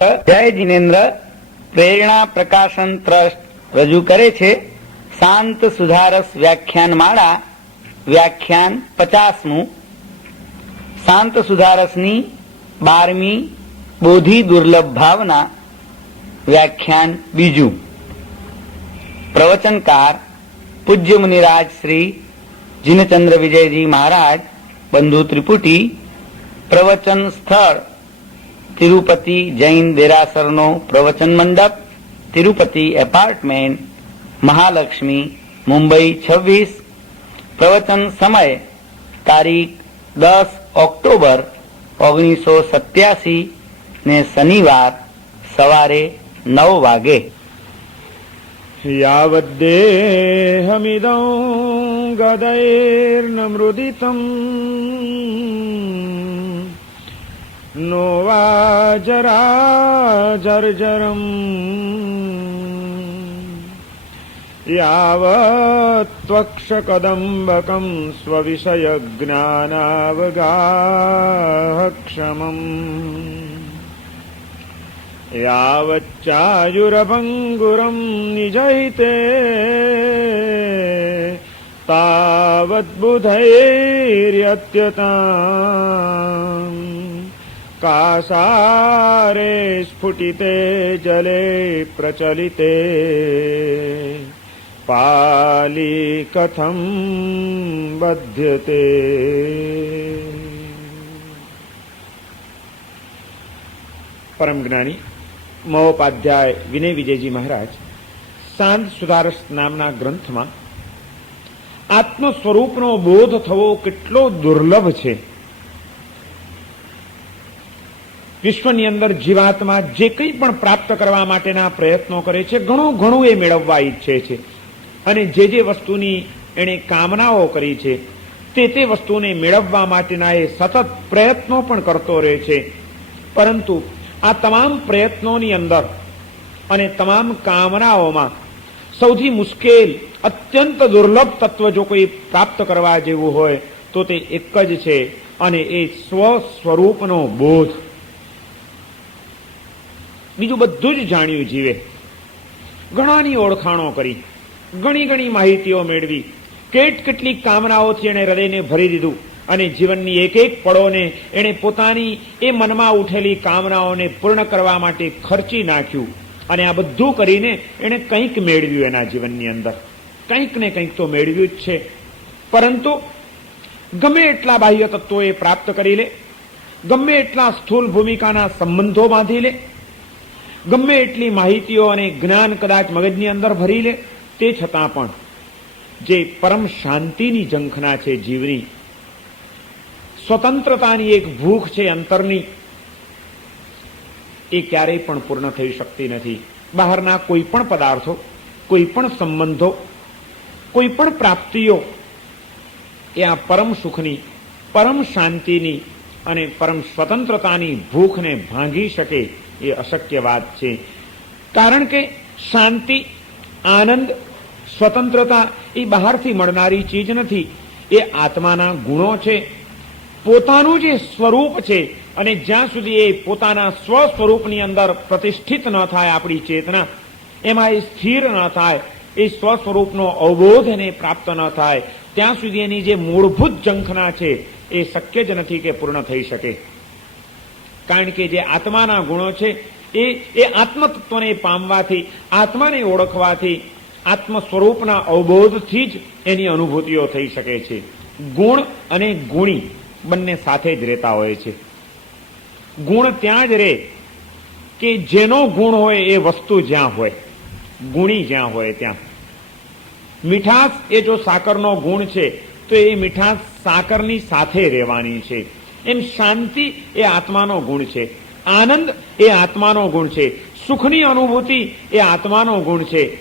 જય જિનેન્દ્ર પ્રેરણા પ્રકાશન ટ્રસ્ટ રજૂ કરે છે શાંત સુધારસ વ્યાખ્યાન માળા વ્યાખ્યાન 50મું શાંત સુધારસની 12મી બોધિ દુર્લભ ભાવના વ્યાખ્યાન 2 પ્રવચનકાર પૂજ્ય મુનિરાજ શ્રી જીનચંદ્ર વિજયજી મહારાજ બંધુ ત્રિપુટી પ્રવચન સ્થળ તિરુપતિ જૈન દેરાસરનો પ્રવચન મંડપ તિરુપતિ એપાર્ટમેન્ટ મહાલક્ષ્મી મુંબઈ 26 પ્રવચન સમય તારીખ 10 ઓક્ટોબર 1987 ને શનિવાર સવારે 9 વાગે. યાવદ્દેહમિદં ગદૈર્નમૃદિતં નો વા જરાજર્જરમ યાવત્વક્ષકદંબકં સ્વવિષયજ્ઞાનાવગાહક્ષમં યાવચ્ચાયુરભંગુરં નિજહિતે તાવદ્બુધૈર્યત્યતાં કાસારે સ્ફુટિતે જલે પ્રચલિતે પાલી કથમ બધ્યતે. પરમ જ્ઞાની મહોપાધ્યાય વિનય વિજયજી મહારાજ શાંત સુધારસ નામના ગ્રંથમાં આત્મ સ્વરૂપનો બોધ થવો કેટલો દુર્લભ છે. વિશ્વની અંદર જીવાત્મા જે કંઈ પણ પ્રાપ્ત કરવા માટેના પ્રયત્નો કરે છે ઘણું એ મેળવવા ઈચ્છે છે અને જે વસ્તુની એણે કામનાઓ કરી છે તે વસ્તુને મેળવવા માટેના એ સતત પ્રયત્નો પણ કરતો રહે છે. પરંતુ આ તમામ પ્રયત્નોની અંદર અને તમામ કામનાઓમાં સૌથી મુશ્કેલ અત્યંત દુર્લભ તત્વ જો કોઈ પ્રાપ્ત કરવા જેવું હોય તો તે એક જ છે અને એ સ્વ સ્વરૂપનો બોધ. બીજું બધું જ જાણ્યું જીવે, ઘણાની ઓળખાણો કરી, ઘણી માહિતીઓ મેળવી, કેટલીક કામનાઓથી એણે હૃદયને ભરી દીધું અને જીવનની એક પળોને એણે પોતાની એ મનમાં ઉઠેલી કામનાઓને પૂર્ણ કરવા માટે ખર્ચી નાખ્યું અને આ બધું કરીને એણે કંઈક મેળવ્યું. એના જીવનની અંદર કંઈક ને કંઈક તો મેળવ્યું જ છે. પરંતુ ગમે એટલા બાહ્ય તત્વો એ પ્રાપ્ત કરી લે, ગમે એટલા સ્થૂલ ભૂમિકાના સંબંધો બાંધી લે, ગમે એટલી માહિતીઓ અને જ્ઞાન કદાચ મગજની અંદર ભરી લે, તે છતાં પણ જે પરમ શાંતિની ઝંખના છે જીવની, સ્વતંત્રતાની એક ભૂખ છે અંતરની, એ ક્યારેય પણ પૂર્ણ થઈ શકતી નથી. બહારના કોઈ પણ પદાર્થો, કોઈ પણ સંબંધો, કોઈ પણ પ્રાપ્તિઓ એ આ પરમ સુખની, પરમ શાંતિની અને પરમ સ્વતંત્રતાની ભૂખને ભાંગી શકે એ અશક્ય વાત છે. કારણ કે શાંતિ, આનંદ, સ્વતંત્રતા એ બહારથી મળનારી ચીજ નથી. એ આત્માના ગુણો છે, પોતાનું જે સ્વરૂપ છે. અને જ્યાં સુધી એ પોતાના સ્વ સ્વરૂપની અંદર પ્રતિષ્ઠિત ન થાય, આપણી ચેતના એમાં એ સ્થિર ન થાય, એ સ્વ સ્વરૂપનો અવબોધ એને પ્રાપ્ત ન થાય, ત્યાં સુધી એની જે મૂળભૂત ઝંખના છે એ શક્ય જ નથી કે પૂર્ણ થઈ શકે. કારણ કે જે આત્માના ગુણો છે એ આત્મતત્વને પામવાથી, આત્માને ઓળખવાથી, આત્મ સ્વરૂપના અવબોધથી જ એની અનુભૂતિઓ થઈ શકે છે. ગુણ અને ગુણી બંને સાથે જ રહેતા હોય છે. ગુણ ત્યાં જ રહે કે જેનો ગુણ હોય એ વસ્તુ જ્યાં હોય, ગુણી જ્યાં હોય ત્યાં. મીઠાશ એ જો સાકરનો ગુણ છે તો એ મીઠાશ સાકરની સાથે રહેવાની છે. એમ શાંતિ એ આત્માનો ગુણ છે, આનંદ એ આત્માનો ગુણ છે, સુખની અનુભૂતિ એ આત્માનો ગુણ છે.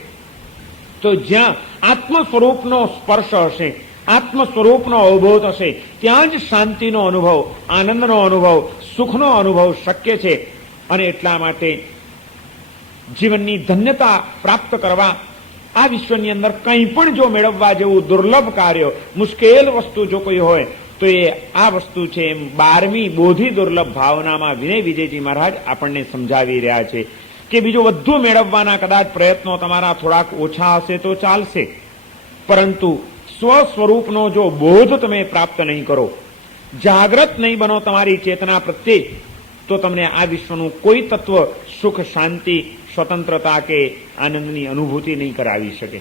તો જ્યાં આત્મ સ્વરૂપનો સ્પર્શ હશે, આત્મ સ્વરૂપનો અવબોધ હશે, ત્યાં જ શાંતિનો અનુભવ, આનંદનો અનુભવ, સુખનો અનુભવ શક્ય છે. અને એટલા માટે જીવનની ધન્યતા પ્રાપ્ત કરવા આ વિશ્વની અંદર કંઈ પણ જો મેળવવા જેવું દુર્લભ કાર્ય, મુશ્કેલ વસ્તુ જો કોઈ હોય તો એ આ વસ્તુ છે એમ 12મી બોધિ દુર્લભ ભાવનામાં વિનય વિજયજી મહારાજ આપણને સમજાવી રહ્યા છે કે બીજું બધું મેળવવાના કદાચ પ્રયત્નો તમારા થોડાક ઓછા હશે તો ચાલશે, પરંતુ સ્વ સ્વરૂપનો જો બોધ તમે પ્રાપ્ત નહીં કરો, જાગ્રત નહીં બનો તમારી ચેતના પ્રત્યે, તો તમને આ વિશ્વનું કોઈ તત્વ સુખ, શાંતિ, સ્વતંત્રતા કે આનંદની અનુભૂતિ નહીં કરાવી શકે.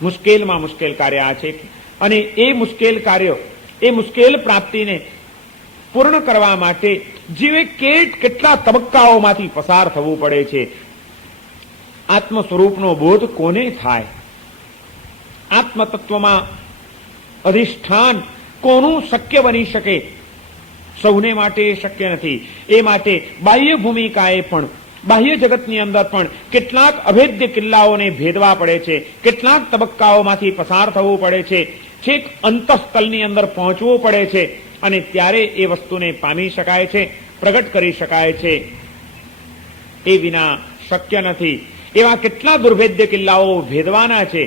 મુશ્કેલમાં મુશ્કેલ કાર્ય આ છે, અને એ મુશ્કેલ કાર્ય, એ મુશ્કેલ પ્રાપ્તિને પૂર્ણ કરવા માટે જીવે કેટલા તબક્કાઓમાંથી પસાર થવું પડે છે. આત્મ સ્વરૂપનો બોધ કોને થાય? આત્મતત્વમાં અધિષ્ઠાન કોનું શક્ય બની શકે? સૌને માટે શક્ય નથી. એ માટે બાહ્ય ભૂમિકાએ પણ, બાહ્ય જગતની અંદર પણ કેટલાક અભેદ્ય કિલ્લાઓને ભેદવા પડે છે, કેટલાક તબક્કાઓમાંથી પસાર થવું પડે છે, છેક અંતઃસ્થલની અંદર પહોંચવું પડે છે, અને ત્યારે એ વસ્તુને પામી શકાય છે, પ્રગટ કરી શકાય છે. એ વિના શક્ય નથી. એવા કેટલા દુર્ભેદ્ય કિલ્લાઓ ભેદવાના છે,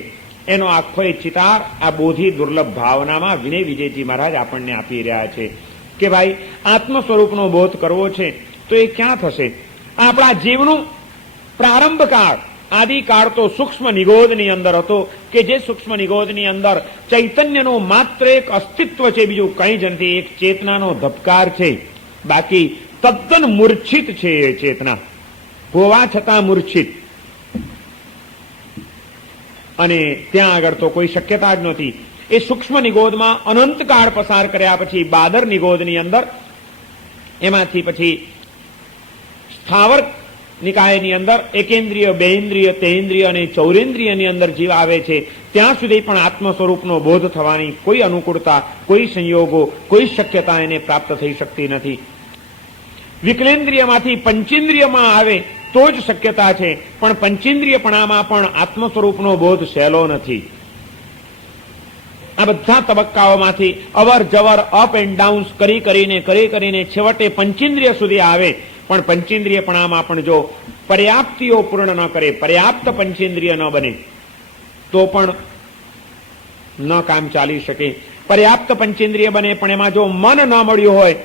એનો આખો એ ચિતાર આ બોધિ દુર્લભ ભાવનામાં વિનય વિજયજી મહારાજ આપણને આપી રહ્યા છે કે ભાઈ આત્મ સ્વરૂપનો બોધ કરવો છે તો એ ક્યાં થશે? આપણા જીવનું પ્રારંભ કાળ, આદિકાળ તો સૂક્ષ્મ નિગોદની અંદર હતો, કે જે સૂક્ષ્મ નિગોદની અંદર ચૈતન્યનું માત્ર એક અસ્તિત્વ છે, બીજું કંઈ જ નથી. એક ચેતનાનો ધબકાર છે, બાકી તદ્દન મૂર્છિત છે. એ ચેતના હોવા છતાં મૂર્છિત, અને ત્યાં આગળ તો કોઈ શક્યતા જ નહોતી. એ સૂક્ષ્મ નિગોદમાં અનંતકાળ પસાર કર્યા પછી બાદર નિગોદની અંદર, એમાંથી પછી સ્થાવર નિકાયની અંદર એકેન્દ્રિય, બેઇન્દ્રિય, તેઇન્દ્રિય અને ચૌરેન્દ્રિયની અંદર જીવ આવે છે. ત્યાં સુધી પણ આત્મ સ્વરૂપનો બોધ થવાની કોઈ અનુકૂળતા, કોઈ સંયોગો, કોઈ શક્યતા એને પ્રાપ્ત થઈ શકતી નથી. વિકલેન્દ્રિયમાંથી પંચેન્દ્રિયમાં આવે તો જ શક્યતા છે, પણ પંચેન્દ્રિયપણામાં પણ આત્મ સ્વરૂપનો બોધ સહેલો નથી. આ બધા તબક્કાઓમાંથી અવર જવર, અપ એન્ડ ડાઉન્સ કરી કરીને છેવટે પંચેન્દ્રિય સુધી આવે. પણ પંચેન્દ્રિયપણામાં પણ જો પર્યાપ્તિઓ પૂર્ણ ન કરે, પર્યાપ્ત પંચેન્દ્રિય ન બને, તો પણ ન કામ ચાલી શકે. પર્યાપ્ત પંચેન્દ્રિય બને, પણ એમાં જો મન ન મળ્યું હોય,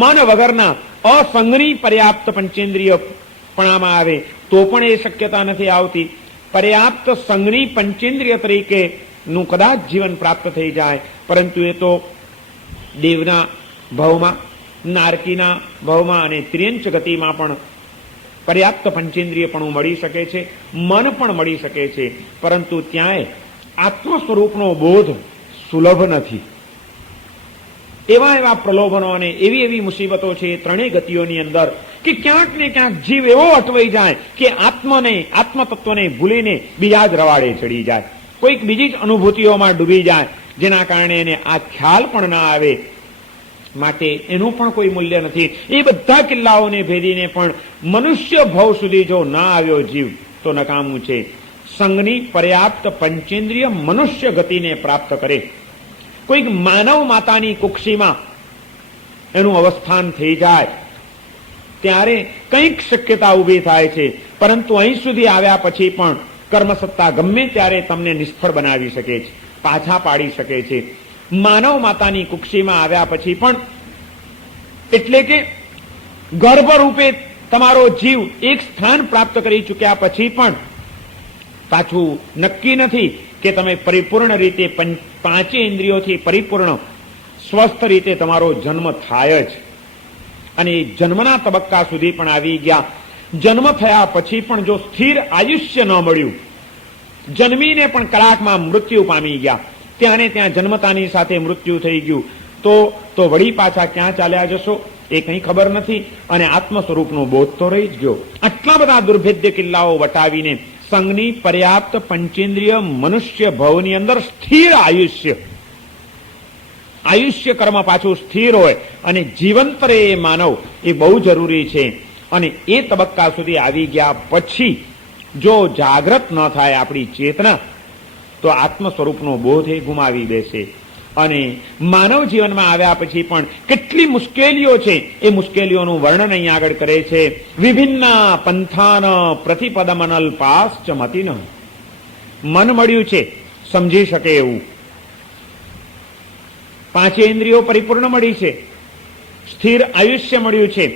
મન વગરના અસંગની પર્યાપ્ત પંચેન્દ્રિયપણામાં આવે તો પણ એ શક્યતા નથી આવતી. પર્યાપ્ત સંગની પંચેન્દ્રિય તરીકે નું કદાચ જીવન પ્રાપ્ત થઈ જાય, પરંતુ એ તો દેવના ભાવમાં, નારકીના ભાવમાં અને ત્રિયંચ ગતિમાં પણ પર્યાપ્ત પંચેન્દ્રિયપણું મળી શકે છે, મન પણ મળી શકે છે, પરંતુ ત્યાંય આત્મ સ્વરૂપનો બોધ સુલભ નથી. એવા પ્રલોભનો અને એવી મુસીબતો છે એ ત્રણેય ગતિઓની અંદર, કે ક્યાંક ને ક્યાંક જીવ એવો અટવાઈ જાય કે આત્મતત્વને ભૂલીને બીજા જ રવાડે ચડી જાય, કોઈક બીજી જ અનુભૂતિઓમાં ડૂબી જાય, જેના કારણે એને આ ખ્યાલ પણ ના આવે. માટે એનું પણ કોઈ મૂલ્ય નથી. એ બધા કિલ્લાઓને ભેદીને પણ મનુષ્ય ભાવ સુધી જો ના આવ્યો જીવ તો નકામું છે. સંગની પર્યાપ્ત પંચેન્દ્રિય મનુષ્ય ગતિને પ્રાપ્ત કરે, કોઈક માનવ માતાની કુક્ષીમાં એનું અવસ્થાન થઈ જાય, ત્યારે કંઈક શક્યતા ઊભી થાય છે. પરંતુ અહીં સુધી આવ્યા પછી પણ કર્મસત્તા ગમે ત્યારે તમને નિષ્ફળ બનાવી શકે છે, પાછા પાડી શકે છે. માનવ માતાની કુક્ષીમાં આવ્યા પછી પણ, એટલે કે ગર્ભરૂપે તમારો જીવ એક સ્થાન પ્રાપ્ત કરી ચૂક્યા પછી પણ પાછું નક્કી નથી કે તમે પરિપૂર્ણ રીતે પાંચે ઇન્દ્રિયોથી પરિપૂર્ણ સ્વસ્થ રીતે તમારો જન્મ થાય જ. અને જન્મના તબક્કા સુધી પણ આવી ગયા. જન્મ થયા પછી પણ જો સ્થિર આયુષ્ય ન મળ્યું, જન્મીને પણ કલાકમાં મૃત્યુ પામી ગયા, ત્યાં જન્મતાની સાથે મૃત્યુ થઈ ગયું, તો વળી પાછા ક્યાં ચાલ્યા જશો એ કંઈ ખબર નથી, અને આત્મ સ્વરૂપનો બોધ તો રહી જ ગયો. આટલા બધા દુર્ભેદ્ય કિલ્લાઓ વટાવીને સંગની પર્યાપ્ત પંચેન્દ્રિય મનુષ્ય ભવની અંદર સ્થિર આયુષ્ય કર્મ પાછું સ્થિર હોય, અને જીવંત રહે એ માનવ, એ બહુ જરૂરી છે. અને એ તબક્કા સુધી આવી ગયા પછી જો જાગ્રત ન થાય આપણી ચેતના, તો આત્મ સ્વરૂપનો બોધ એ ગુમાવી દેશે. અને માનવ જીવનમાં આવ્યા પછી પણ કેટલી મુશ્કેલીઓ છે, એ મુશ્કેલીઓનું વર્ણન અહીં આગળ કરે છે. વિભિન્ન પંથાન પ્રતિપદમનલ પાશ્ચ મતિન. મન મળ્યું છે સમજી શકે એવું, પાંચે ઇન્દ્રિયો પરિપૂર્ણ મળી છે, સ્થિર આયુષ્ય મળ્યું છે,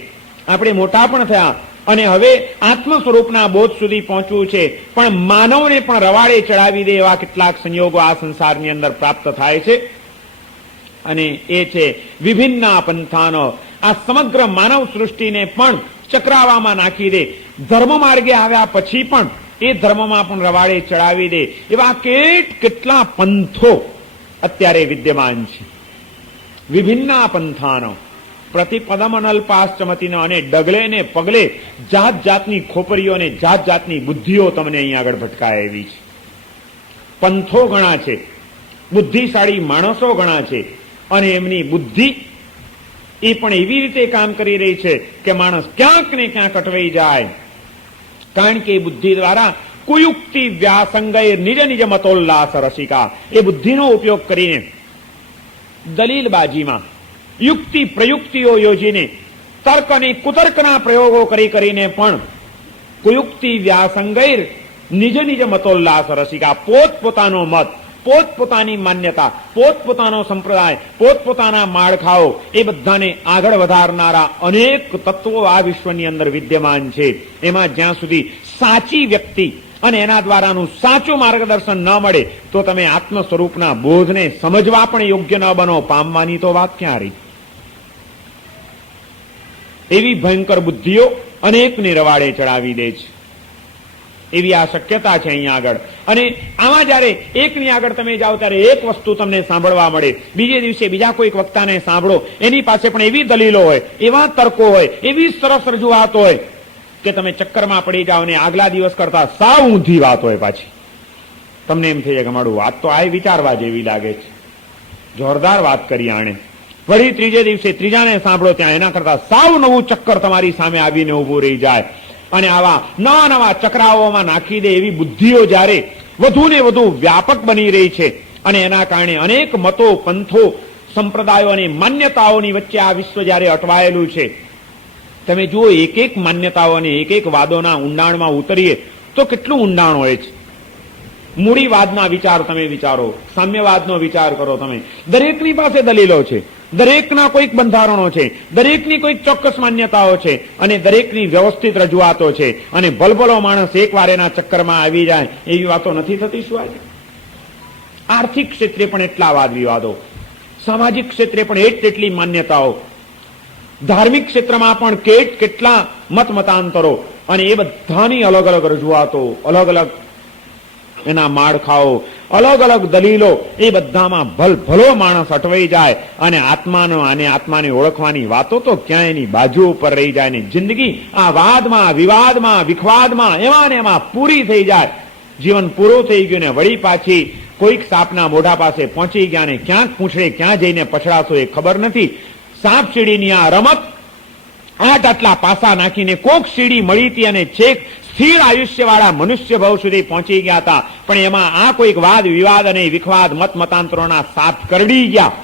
આપણે મોટા પણ થયા અને હવે આત્મ સ્વરૂપના બોધ સુધી પહોંચવું છે, પણ માનવને પણ રવાડે ચડાવી દે એવા કેટલાક સંયોગો આ સંસારની અંદર પ્રાપ્ત થાય છે. અને એ છે વિભિન્ન પંથાનો, આ સમગ્ર માનવ સૃષ્ટિને પણ ચક્રાવામાં નાખી દે. ધર્મ માર્ગે આવ્યા પછી પણ એ ધર્મમાં પણ રવાડે ચડાવી દે એવા કેટલા પંથો અત્યારે વિદ્યમાન છે. વિભિન્ન પંથાનો પ્રતિપદમ અનલ્પાશ્ચમતીનો, અને ડગલે ને પગલે જાત જાતની ખોપરીઓ અને જાત જાતની બુદ્ધિઓ તમને અહીં આગળ ભટકાય એવી છે. પંથો ઘણા છે, બુદ્ધિશાળી માણસો ઘણા છે, અને એમની બુદ્ધિ એ પણ એવી રીતે કામ કરી રહી છે કે માણસ ક્યાંક ને ક્યાંક અટવાઈ જાય. કારણ કે એ બુદ્ધિ દ્વારા કુયુક્તિ વ્યાસંગય નિજ નિજ મતોલ્લાસ રસિકા, એ બુદ્ધિનો ઉપયોગ કરીને દલીલબાજીમાં યુક્તિ પ્રયુક્તિઓ યોજીને તર્ક અને કુતર્કના પ્રયોગો કરીને પણ કુયુક્તિ વ્યાસંગૈર નિજ નિજ મતોલ્લાસ રસિકા, પોતપોતાનો મત, પોતપોતાની માન્યતા, પોતપોતાનો સંપ્રદાય, પોતપોતાના માળખાઓ, એ બધાને આગળ વધારનારા અનેક તત્વો આ વિશ્વની અંદર વિદ્યમાન છે. એમાં જ્યાં સુધી સાચી વ્યક્તિ અને એના દ્વારાનું સાચું માર્ગદર્શન ન મળે તો તમે આત્મ સ્વરૂપના બોધને સમજવા પણ યોગ્ય ન બનો, પામવાની તો વાત ક્યાં રહી. એવી ભયંકર બુદ્ધિઓ અનેકને રવાડે ચડાવી દે છે, એવી આ શક્યતા છે અહીંયા આગળ. અને આમાં જયારે એકની આગળ તમે જાઓ ત્યારે એક વસ્તુ તમને સાંભળવા મળે, બીજે દિવસે બીજા કોઈક વક્તાને સાંભળો, એની પાસે પણ એવી દલીલો હોય, એવા તર્કો હોય, એવી સરસ રજૂઆત હોય કે તમે ચક્કરમાં પડી જાઓ ને આગલા દિવસ કરતા સાવ ઊંધી વાત હોય પાછી. તમને એમ થઈ જાય કે મારું વાત તો આ વિચારવા જેવી લાગે છે, જોરદાર વાત કરી આણે. વળી ત્રીજે દિવસે ત્રીજાને સાંભળો ત્યાં એના કરતા સાવ નવું ચક્કર તમારી સામે આવીને ઉભું રહી જાય. અને આવા નવા નવા ચક્રાઓમાં નાખી દે એવી બુદ્ધિઓ જ્યારે વધુ ને વધુ વ્યાપક બની રહી છે, અને એના કારણે અનેક મતો, પંથો, સંપ્રદાયો અને માન્યતાઓની વચ્ચે આ વિશ્વ જ્યારે અટવાયેલું છે. તમે જુઓ, એક એક માન્યતાઓ અને એક એક વાદોના ઊંડાણમાં ઉતરીએ તો કેટલું ઊંડાણ હોય છે. મૂડીવાદના વિચાર તમે વિચારો, સામ્યવાદનો વિચાર કરો તમે, દરેકની પાસે દલીલો છે, દરેકના કોઈક બંધારણો છે, દરેકની કોઈક ચોક્કસ માન્યતાઓ છે, અને દરેકની વ્યવસ્થિત રજૂઆતો છે. અને ભલભલો માણસ એકવાર એના ચક્કરમાં આવી જાય એવી વાતો નથી થતી શું આજે? આર્થિક ક્ષેત્રે પણ એટલા વાદ વિવાદો, સામાજિક ક્ષેત્રે પણ એટલી માન્યતાઓ, ધાર્મિક ક્ષેત્રમાં પણ કેટલા મત મતાંતરો, અને એ બધાની અલગ અલગ રજૂઆતો, અલગ અલગ એના માળખાઓ, અલગ અલગ દલીલો, એ બધામાં ભલો માણસ અટવાઈ જાય અને આત્માને ઓળખવાની વાતો તો ક્યાં એની બાજુ ઉપર રહી જાય ને જિંદગી આ વાદમાં, વિવાદમાં, વિખવાદમાં એમાં ને એમાં પૂરી થઈ જાય. જીવન પૂરું થઈ ગયું ને વળી પાછી કોઈક સાપના મોઢા પાસે પહોંચી ગયા ને ક્યાંક પૂંછડે ક્યાં જઈને પછડાશો એ ખબર નથી. સાપ સીડીની આ રમત, આટલા પાસા નાખીને કોક સીડી મળી હતી અને છેક સ્થિર આયુષ્યવાળા મનુષ્ય ભાવ સુધી પહોંચી ગયા હતા, પણ એમાં આ કોઈક વાદ વિવાદ અને વિખવાદ મત મતાંતરોના સાપ કરડી ગયા.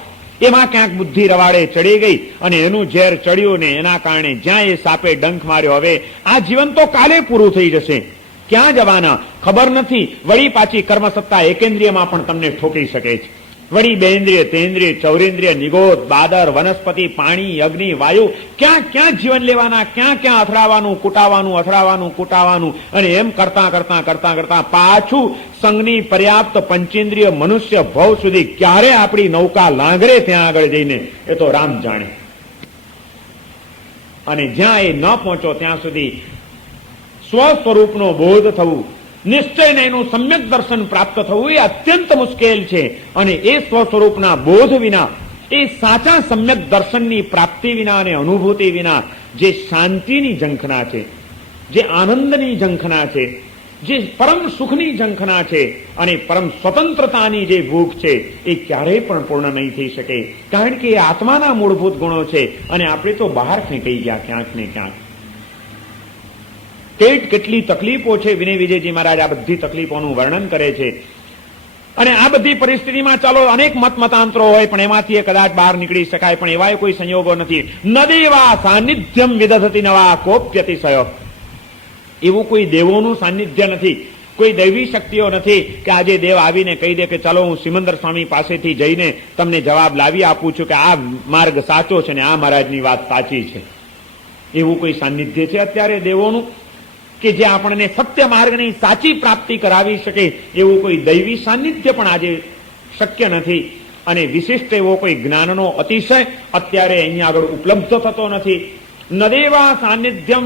એમાં ક્યાંક બુદ્ધિ રવાડે ચડી ગઈ અને એનું ઝેર ચડ્યું ને એના કારણે જ્યાં એ સાપે ડંખ માર્યો, હવે આ જીવન તો કાલે પૂરું થઈ જશે, ક્યાં જવાના ખબર નથી. વળી પાછી કર્મસત્તા એકેન્દ્રિયમાં પણ તમને ઠોકી શકે છે. વળી બેન્દ્રિય, તેન્દ્રિય, ચૌરેન્દ્રિય, નિગોદ, બાદર, વનસ્પતિ, પાણી, અગ્નિ, વાયુ, ક્યાં ક્યાં જીવન લેવાના, ક્યાં ક્યાં અથડાવાનું, કૂટાવાનું, અથડાવાનું, કૂટાવાનું, અને એમ કરતા કરતા કરતા કરતા પાછું સંઘની પર્યાપ્ત પંચેન્દ્રિય મનુષ્ય ભવ સુધી ક્યારે આપણી નૌકા લાંગરે ત્યાં આગળ જઈને એ તો રામ જાણે. અને જ્યાં એ ન પહોંચો ત્યાં સુધી સ્વ સ્વરૂપનો બોધ થવું, નિશ્ચયને એનું સમ્યક દર્શન પ્રાપ્ત થવું એ અત્યંત મુશ્કેલ છે. અને એ સ્વ સ્વરૂપના બોધ વિના, એ સાચા સમ્યક દર્શનની પ્રાપ્તિ વિના અને અનુભૂતિ વિના જે શાંતિની ઝંખના છે, જે આનંદની ઝંખના છે, જે પરમ સુખની ઝંખના છે અને પરમ સ્વતંત્રતાની જે ભૂખ છે એ ક્યારેય પણ પૂર્ણ નહીં થઈ શકે. કારણ કે એ આત્માના મૂળભૂત ગુણો છે અને આપણે તો બહાર ફેંકાઈ ગયા ક્યાંક ને ક્યાંક. કેટલી તકલીફો છે. વિનય વિજયજી મહારાજ આ બધી તકલીફોનું વર્ણન કરે છે. અને આ બધી પરિસ્થિતિમાં ચાલો અનેક મત મતાંતરો હોય પણ એમાંથી કદાચ બહાર નીકળી શકાય, પણ એવા કોઈ સંયોગો નથી. નદેવા સાનિધ્યમ વિદધતિ નવા કોપ્યતિશય, એવું કોઈ દેવોનું સાનિધ્ય નથી. કોઈ દૈવી શક્તિઓ નથી કે આજે દેવ આવીને કહી દે કે ચાલો હું સિમંદર સ્વામી પાસેથી જઈને તમને જવાબ લાવી આપું છું કે આ માર્ગ સાચો છે ને આ મહારાજની વાત સાચી છે. એવું કોઈ સાનિધ્ય છે અત્યારે દેવોનું કે જે આપણને સત્ય માર્ગની સાચી પ્રાપ્તિ કરાવી શકે? એવું કોઈ દૈવી સાનિધ્ય પણ આજે શક્ય નથી. અને વિશિષ્ટ એવો કોઈ જ્ઞાનનો અતિશય અત્યારે અહીંયા આગળ ઉપલબ્ધ થતો નથી. ન દેવા સાનિધ્યમ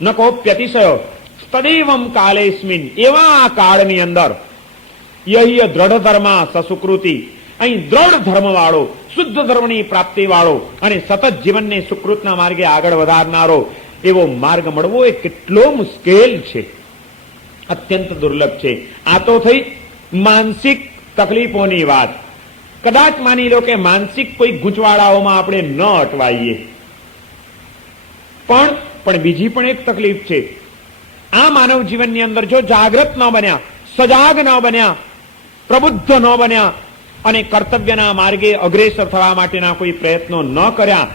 ન કોપ્યતિશય તદેવમ કાલેસ્મિન, એવા આ કાળની અંદર યહ્ય દ્રઢ ધર્મા સસુકૃતિ, અહીં દ્રઢ ધર્મ વાળો, શુદ્ધ ધર્મની પ્રાપ્તિ વાળો અને સતત જીવનને સુકૃતના માર્ગે આગળ વધારનારો એવો માર્ગ મળવો એ કેટલો મુશ્કેલ છે, અત્યંત દુર્લભ છે. આ તો થઈ માનસિક તકલીફોની વાત. કદાચ માની લો કે માનસિક કોઈ ગૂંચવાડાઓમાં આપણે ન અટવાઈએ, પણ બીજી પણ એક તકલીફ છે. આ માનવ જીવનની અંદર જો જાગૃત ન બન્યા, સજાગ ન બન્યા, પ્રબુદ્ધ ન બન્યા અને કર્તવ્યના માર્ગે અગ્રેસર થવા માટેના કોઈ પ્રયત્નો ન કર્યા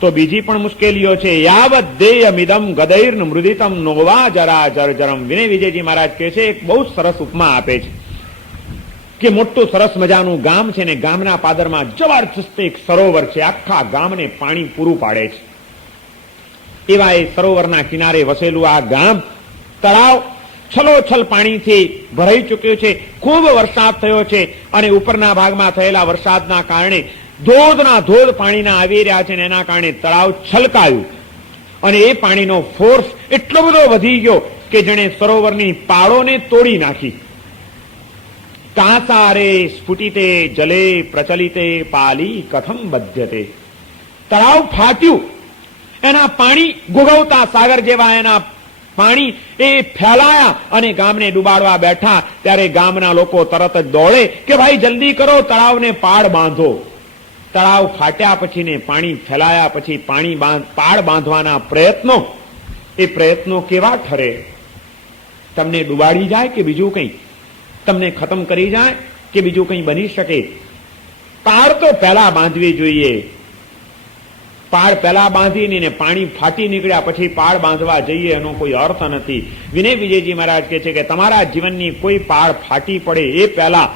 તો બીજી પણ મુશ્કેલીઓ છે. યાવત દેયમિદમ ગદૈર્ન મૃદિતમ નોવા જરા જર્જરમ. વિનય વિજયજી મહારાજ કહે છે, એક બહુ સરસ ઉપમા આપે છે કે મોટું સરસ મજાનું ગામ છે ને ગામના પાદરમાં જબરજસ્ત એક સરોવર છે, આખા ગામને પાણી પૂરું પાડે છે. એવા એ સરોવરના કિનારે વસેલું આ ગામ, તળાવ છલોછલ પાણીથી ભરાઈ ચૂક્યું છે. ખૂબ વરસાદ થયો છે અને ઉપરના ભાગમાં થયેલા વરસાદના કારણે ધોધના ધોધ પાણીના આવી રહ્યા છે અને એના કારણે તળાવ છલકાયું અને એ પાણીનો ફોર્સ એટલો બધો વધી ગયો કે જેણે સરોવરની પાળોને તોડી નાખી. કાસારે સ્ફુટિતે જલે પ્રચલિતે પાલી કથમ બધ્યતે. તળાવ ફાટ્યું, એના પાણી ગુગવતા સાગર જેવા એના પાણી એ ફેલાયા અને ગામને ડુબાડવા બેઠા. ત્યારે ગામના લોકો તરત જ દોડે કે ભાઈ જલ્દી કરો, તળાવને પાળ બાંધો. તળાવ ફાટ્યા પછી ને પાણી ફેલાયા પછી પાળ બાંધવાના પ્રયત્નો કેવા ઠરે? તમને ડુબાડી જાય કે બીજું કંઈ? તમને ખતમ કરી જાય કે બીજું કંઈ બની શકે? પાળ તો પહેલા બાંધવી જોઈએ. પાળ પહેલા બાંધીને ને પાણી ફાટી નીકળ્યા પછી પાળ બાંધવા જઈએ એનો કોઈ અર્થ નથી. વિનય વિજયજી મહારાજ કહે છે કે તમારા જીવનની કોઈ પાળ ફાટી પડે એ પહેલા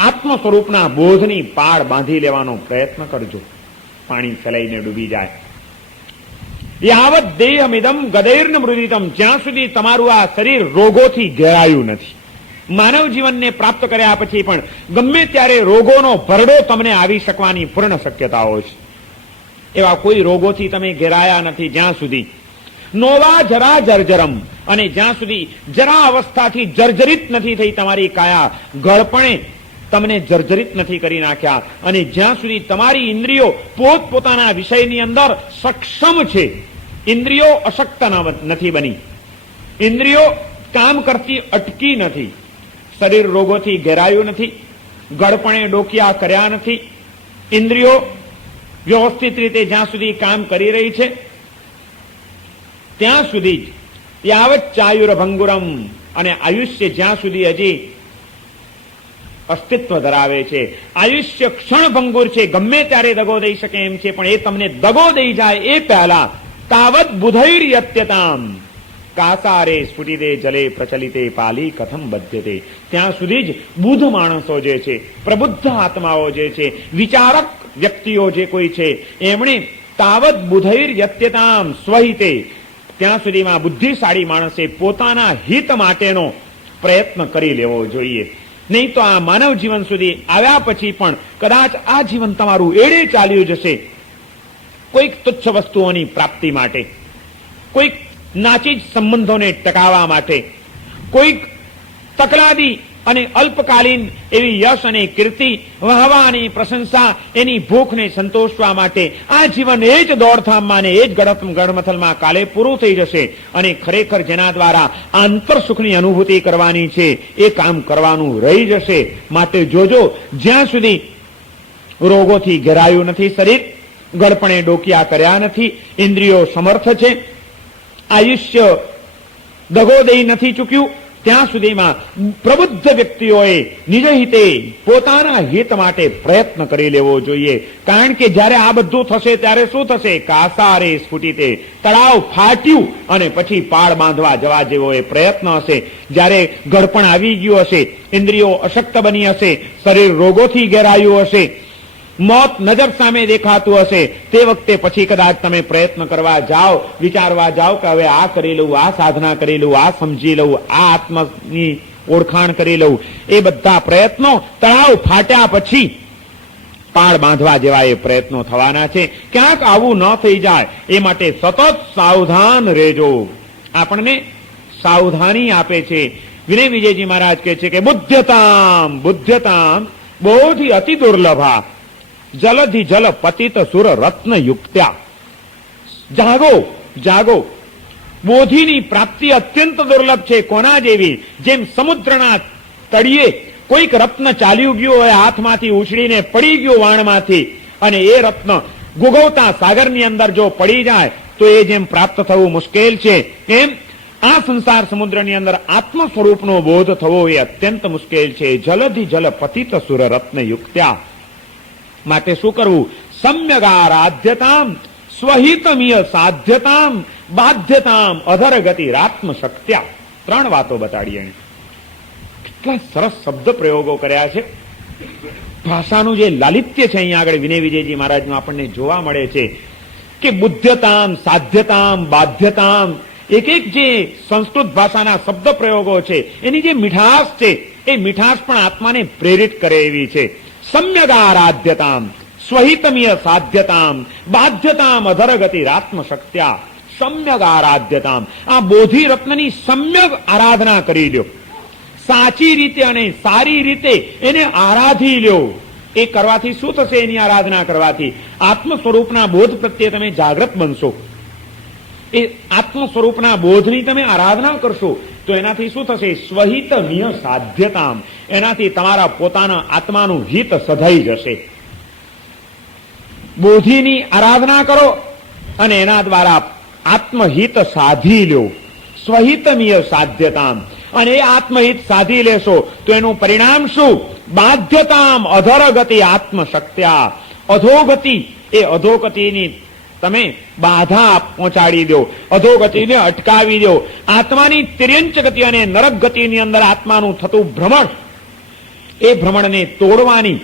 આત્મ સ્વરૂપના બોધની પાળ બાંધી લેવાનો પ્રયત્ન કરજો, પાણી ફેલાઈને ડૂબી જાય. યાવત દેહમિદમ ગદૈર્ન મૃદિતમ, જ્યાં સુધી તમારું આ શરીર રોગોથી ઘેરાયું નથી. માનવ જીવનને પ્રાપ્ત કર્યા પછી પણ ગમે ત્યારે રોગોનો ભરડો તમને આવી શકવાની પૂર્ણ શક્યતાઓ છે. એવા કોઈ રોગોથી તમે ઘેરાયા નથી જ્યાં સુધી. નોવા જરા જર્જરમ, અને જ્યાં સુધી જરા અવસ્થાથી જર્જરિત નથી થઈ તમારી કાયા, ગળપણે તમને જર્જરિત નથી કરી નાખ્યા, અને જ્યાં સુધી તમારી ઇન્દ્રિયો પોતપોતાના વિષયની અંદર સક્ષમ છે, ઇન્દ્રિયો અશક્ત નથી બની, ઇન્દ્રિયો કામ કરતી અટકી નથી, શરીર રોગોથી ઘેરાયું નથી, ગળપણે ડોકિયા કર્યા નથી, ઇન્દ્રિયો વ્યવસ્થિત રીતે જ્યાં સુધી કામ કરી રહી છે ત્યાં સુધી જ યાવત ચાયુર ભંગુરમ, અને આયુષ્ય જ્યાં સુધી હજી અસ્તિત્વ ધરાવે છે, આયુષ્ય ક્ષણ ભંગુર છે, ગમે ત્યારે દગો દઈ શકે એમ છે, પણ એ તમને દગો દઈ જાય એ પહેલા તાવત બુધૈર્યત્યતામ કાસારે સ્ફુટિતે જલે પ્રચલિતે પાલી કથમ બધ્યતે. ત્યાં સુધી જ બુદ્ધ માણસો જે છે, પ્રબુદ્ધ આત્માઓ જે છે, વિચારક વ્યક્તિઓ જે કોઈ છે, એમણે તાવત બુધૈર્યત્યતામ સ્વહિતે, ત્યાં સુધીમાં બુદ્ધિશાળી માણસે પોતાના હિત માટેનો પ્રયત્ન કરી લેવો જોઈએ. નહીં તો આ માનવ જીવન સુધી આવ્યા પછી પણ કદાચ આ જીવન તમારું એડે ચાલ્યું જશે કોઈક તુચ્છ વસ્તુઓની પ્રાપ્તિ માટે, કોઈક નાચીજ સંબંધોને ટકાવવા માટે, કોઈક તકલાદી અને અલ્પકાલીન એવી યશ અને કીર્તિ, વાહવા અને પ્રશંસા, એની ભૂખને સંતોષવા માટે આ જીવન એ જ દોડધામમાં ને એ જ ગડમથલમાં કાલે પૂરું થઈ જશે. અને ખરેખર જેના દ્વારા આંતર સુખની અનુભૂતિ કરવાની છે એ કામ કરવાનું રહી જશે. માટે જોજો, જ્યાં સુધી રોગોથી ઘેરાયું નથી શરીર, ગળપણે ડોકિયા કર્યા નથી, ઇન્દ્રિયો સમર્થ છે, આયુષ્ય દગો દઈ નથી ચૂક્યું, ત્યાં સુધીમાં પ્રબુદ્ધ વ્યક્તિઓએ નિજ હિતે પોતાના હિત માટે પ્રયત્ન કરી લેવો જોઈએ. કારણ કે જ્યારે આ બધું થશે ત્યારે શું થશે? કાસારે સ્ફુટિતે, તળાવ ફાટ્યું અને પછી પાળ બાંધવા જવા જેવો એ પ્રયત્ન હશે. જ્યારે ઘડપણ આવી ગયું હશે, ઇન્દ્રિયો અશક્ત બની હશે, શરીર રોગોથી ઘેરાયું હશે, મોત નજર સામે દેખાતું હશે, તે વખતે પછી કદાચ તમે પ્રયત્ન કરવા જાઓ, વિચારવા જાઓ કે હવે આ કરી લઉં, આ સાધના કરી લઉં, આ સમજી લઉં, આ આત્માની ઓળખાણ કરી લઉં, એ બધા પ્રયત્નો તળાવ ફાટ્યા પછી પાળ બાંધવા જેવા એ પ્રયત્નો થવાના છે. ક્યાંક આવું ન થઈ જાય એ માટે સતત સાવધાન રહેજો. આપણને સાવધાની આપે છે. વિનય વિજયજી મહારાજ કહે છે કે બુદ્ધતામ બુદ્ધતામ બોધિ અતિ દુર્લભા જલધિ જલ પતિત સુર રત્ન યુક્ત્યા. જાગો જાગો, બોધિની પ્રાપ્તિ અત્યંત દુર્લભ છે. કોના જેવી? જેમ સમુદ્રના તળિયે કોઈક રત્ન ચાલ્યું ગયું હોય, હાથમાંથી ઉછળીને પડી ગયું વાણમાંથી, અને એ રત્ન ગુગવતા સાગરની અંદર જો પડી જાય તો એ જેમ પ્રાપ્ત થવું મુશ્કેલ છે, એમ આ સંસાર સમુદ્રની અંદર આત્મ સ્વરૂપનો બોધ થવો એ અત્યંત મુશ્કેલ છે. જલધિ જલ પતિત સુર રત્ન યુક્ત્યા. માટે શું કરવું? સમ્યગારાધ્યતામ સ્વહિતમીય સાધ્યતામ બાધ્યતામ અધરગતિ રાત્મ શક્ત્યા. 3 વાતો બતાડી એને. કેટલા સરસ શબ્દ પ્રયોગો કર્યા છે. ભાષાનું જે લાલિત્ય છે અહીંયા આગળ વિનય વિજયજી મહારાજનું આપણને જોવા મળે છે કે બુદ્ધતામ, સાધ્યતામ, બાધ્યતામ, એક એક જે સંસ્કૃત ભાષાના શબ્દ પ્રયોગો છે એની જે મીઠાશ છે એ મીઠાશ પણ આત્માને પ્રેરિત કરે એવી છે. સમ્યગારાધ્યતામ સ્વહિતમીય સાધ્યતામ બાધ્યતામ અધરગતિ રાત્મ શક્ત્યા. સમ્યગારાધ્યતામ, આ બોધિ રત્નની સમ્યક આરાધના કરી લ્યો. સાચી રીતે અને સારી રીતે એને આરાધી લ્યો. એ કરવાથી શું થશે? એની આરાધના કરવાથી આત્મ સ્વરૂપના બોધ પ્રત્યે તમે જાગૃત બનશો. એ આત્મ સ્વરૂપના બોધની તમે આરાધના કરશો તો એનાથી શું થશે? સ્વહિતમીય સાધ્યતામ, એનાથી તમારા પોતાના આત્માનું હિત સધાઈ જશે. બોધિની આરાધના કરો અને એના દ્વારા આત્મહિત સાધી લ્યો. સ્વહિતમીય સાધ્યતામ, અને એ આત્મહિત સાધી લેશો તો એનું પરિણામ શું? બાધ્યતામ અધરગતિ આત્મશક્ત્યા. અધોગતિ, એ અધોગતિની તમે બાધા પહોંચાડી દો, અધોગતિને અટકાવી દો. આત્માની તિર્યંચ ગતિ અને નરક ગતિની અંદર આત્માનું થતું ભ્રમણ, એ ભ્રમણને તોડવાની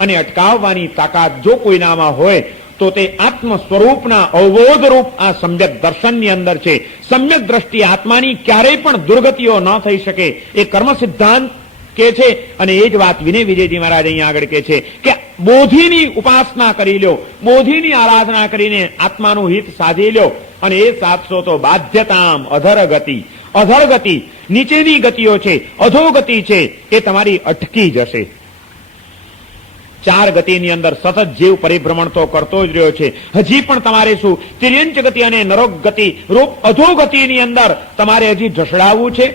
અને અટકાવવાની તાકાત જો કોઈનામાં હોય તો તે આત્મ સ્વરૂપના અવબોધ રૂપ આ સમ્યક દર્શનની અંદર છે. સમ્યક દ્રષ્ટિ આત્માની ક્યારેય પણ દુર્ગતિઓ ન થઈ શકે એ કર્મ સિદ્ધાંત કે છે. અને એ જ વાત વિનય વિજયજી મહારાજ અહીંયા આગળ કે છે કે બોધિની ઉપાસના કરી લ્યો, બોધિની આરાધના કરીને આત્માનું હિત સાધી લ્યો, અને એ સાધશો તો બાધ્યતામ અધરગતિ, અધરગતિ નીચેની ગતિઓ છે, અધોગતિ છે, એ તમારી અટકી જશે. 4 ગતિની અંદર સતત જીવ પરિભ્રમણ તો કરતો જ રહ્યો છે. હજી પણ તમારે શું? તિર્યંચ ગતિ અને નરોગ ગતિ રૂપ અધોગતિની અંદર તમારે હજી ઢસડાવવું છે.